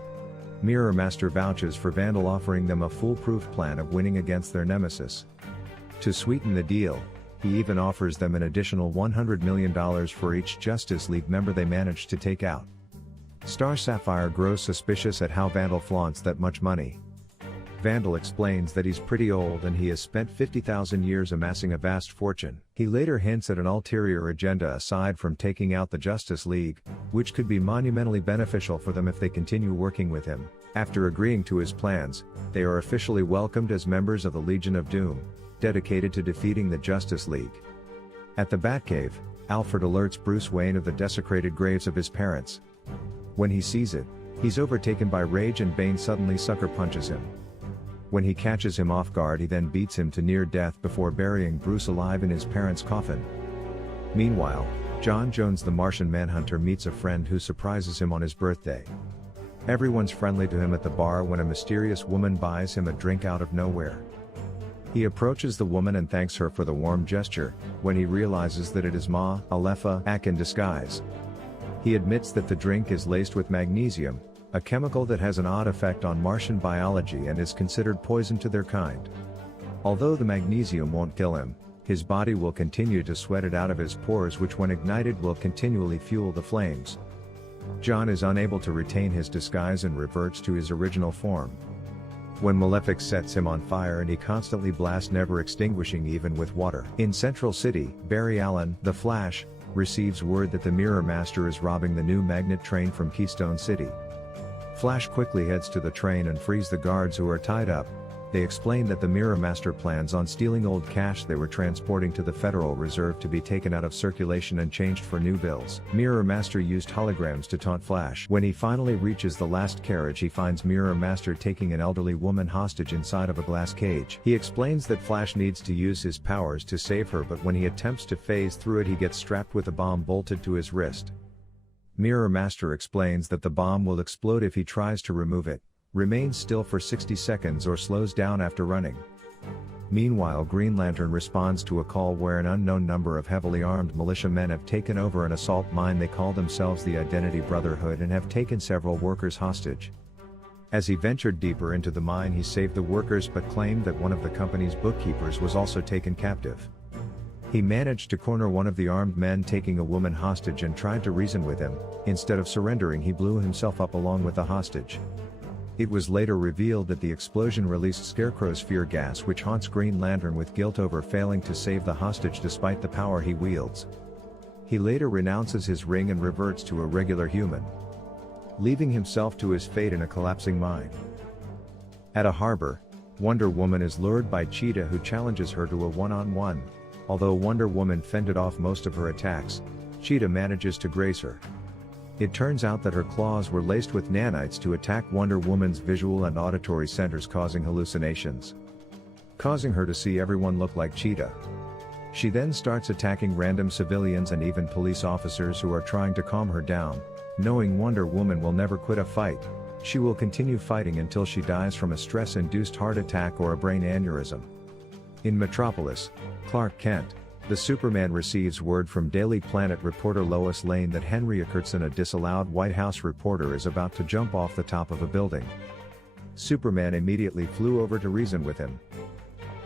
Mirror Master vouches for Vandal, offering them a foolproof plan of winning against their nemesis. To sweeten the deal, he even offers them an additional $100 million for each Justice League member they manage to take out. Star Sapphire grows suspicious at how Vandal flaunts that much money. Vandal explains that he's pretty old and he has spent 50,000 years amassing a vast fortune. He later hints at an ulterior agenda aside from taking out the Justice League, which could be monumentally beneficial for them if they continue working with him. After agreeing to his plans, they are officially welcomed as members of the Legion of Doom, dedicated to defeating the Justice League. At the Batcave, Alfred alerts Bruce Wayne of the desecrated graves of his parents. When he sees it, he's overtaken by rage and Bane suddenly sucker punches him. When he catches him off guard, he then beats him to near death before burying Bruce alive in his parents' coffin. Meanwhile, John Jones the Martian Manhunter meets a friend who surprises him on his birthday. Everyone's friendly to him at the bar when a mysterious woman buys him a drink out of nowhere. He approaches the woman and thanks her for the warm gesture, when he realizes that it is Ma, Alepha, Ak in disguise. He admits that the drink is laced with magnesium, a chemical that has an odd effect on Martian biology and is considered poison to their kind. Although the magnesium won't kill him, his body will continue to sweat it out of his pores, which when ignited will continually fuel the flames. John is unable to retain his disguise and reverts to his original form. When Malefic sets him on fire and he constantly blasts, never extinguishing even with water. In Central City, Barry Allen, the Flash, receives word that the Mirror Master is robbing the new magnet train from Keystone City. Flash quickly heads to the train and frees the guards who are tied up. They explain that the Mirror Master plans on stealing old cash they were transporting to the Federal Reserve to be taken out of circulation and changed for new bills. Mirror Master used holograms to taunt Flash. When he finally reaches the last carriage, he finds Mirror Master taking an elderly woman hostage inside of a glass cage. He explains that Flash needs to use his powers to save her, but when he attempts to phase through it, he gets strapped with a bomb bolted to his wrist. Mirror Master explains that the bomb will explode if he tries to remove it, remains still for 60 seconds or slows down after running. Meanwhile, Green Lantern responds to a call where an unknown number of heavily armed militiamen have taken over an assault mine. They call themselves the Identity Brotherhood and have taken several workers hostage. As he ventured deeper into the mine, he saved the workers but claimed that one of the company's bookkeepers was also taken captive. He managed to corner one of the armed men taking a woman hostage and tried to reason with him. Instead of surrendering, he blew himself up along with the hostage. It was later revealed that the explosion released Scarecrow's fear gas, which haunts Green Lantern with guilt over failing to save the hostage despite the power he wields. He later renounces his ring and reverts to a regular human, leaving himself to his fate in a collapsing mine. At a harbor, Wonder Woman is lured by Cheetah, who challenges her to a one-on-one. Although Wonder Woman fended off most of her attacks, Cheetah manages to graze her. It turns out that her claws were laced with nanites to attack Wonder Woman's visual and auditory centers, causing hallucinations, causing her to see everyone look like Cheetah. She then starts attacking random civilians and even police officers who are trying to calm her down. Knowing Wonder Woman will never quit a fight, she will continue fighting until she dies from a stress-induced heart attack or a brain aneurysm. In Metropolis, Clark Kent, the Superman, receives word from Daily Planet reporter Lois Lane that Henry Ackerson, a disallowed White House reporter, is about to jump off the top of a building. Superman immediately flew over to reason with him.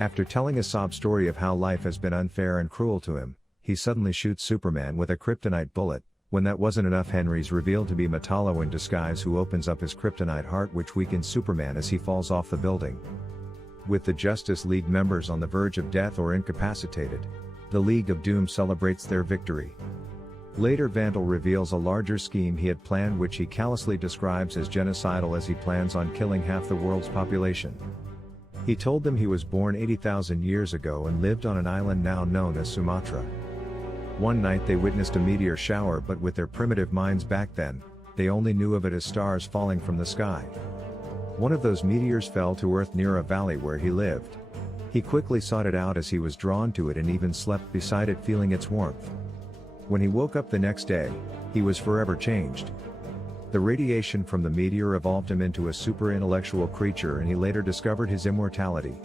After telling a sob story of how life has been unfair and cruel to him, he suddenly shoots Superman with a kryptonite bullet. When that wasn't enough, Henry's revealed to be Metallo in disguise, who opens up his kryptonite heart, which weakens Superman as he falls off the building. With the Justice League members on the verge of death or incapacitated, the League of Doom celebrates their victory. Later, Vandal reveals a larger scheme he had planned, which he callously describes as genocidal, as he plans on killing half the world's population. He told them he was born 80,000 years ago and lived on an island now known as Sumatra. One night they witnessed a meteor shower, but with their primitive minds back then, they only knew of it as stars falling from the sky. One of those meteors fell to Earth near a valley where he lived. He quickly sought it out as he was drawn to it and even slept beside it, feeling its warmth. When he woke up the next day, he was forever changed. The radiation from the meteor evolved him into a super-intellectual creature, and he later discovered his immortality.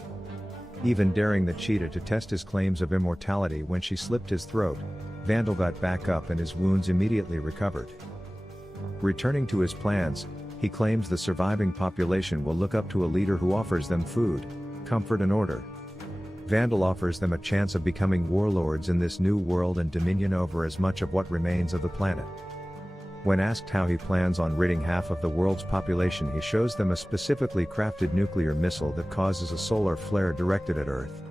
Even daring the cheetah to test his claims of immortality when she slipped his throat, Vandal got back up and his wounds immediately recovered. Returning to his plans, he claims the surviving population will look up to a leader who offers them food, comfort and order. Vandal offers them a chance of becoming warlords in this new world and dominion over as much of what remains of the planet. When asked how he plans on ridding half of the world's population, he shows them a specifically crafted nuclear missile that causes a solar flare directed at Earth.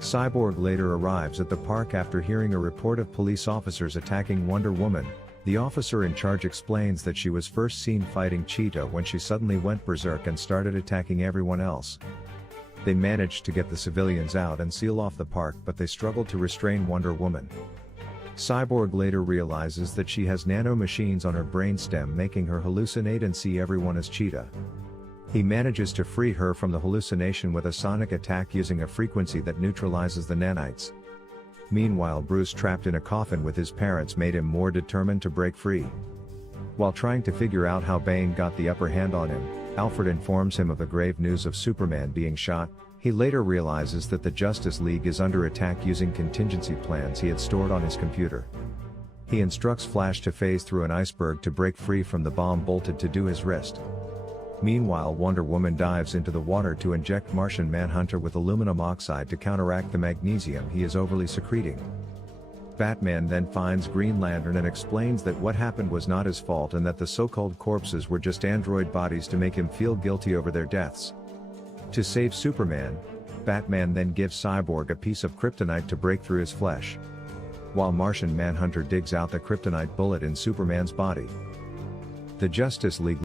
Cyborg later arrives at the park after hearing a report of police officers attacking Wonder Woman. The officer in charge explains that she was first seen fighting Cheetah when she suddenly went berserk and started attacking everyone else. They managed to get the civilians out and seal off the park, but they struggled to restrain Wonder Woman. Cyborg later realizes that she has nano-machines on her brainstem, making her hallucinate and see everyone as Cheetah. He manages to free her from the hallucination with a sonic attack using a frequency that neutralizes the nanites. Meanwhile, Bruce, trapped in a coffin with his parents, made him more determined to break free. While trying to figure out how Bane got the upper hand on him, Alfred informs him of the grave news of Superman being shot. He later realizes that the Justice League is under attack using contingency plans he had stored on his computer. He instructs Flash to phase through an iceberg to break free from the bomb bolted to his wrist. Meanwhile, Wonder Woman dives into the water to inject Martian Manhunter with aluminum oxide to counteract the magnesium he is overly secreting. Batman then finds Green Lantern and explains that what happened was not his fault and that the so-called corpses were just android bodies to make him feel guilty over their deaths. To save Superman, Batman then gives Cyborg a piece of kryptonite to break through his flesh, while Martian Manhunter digs out the kryptonite bullet in Superman's body. The Justice League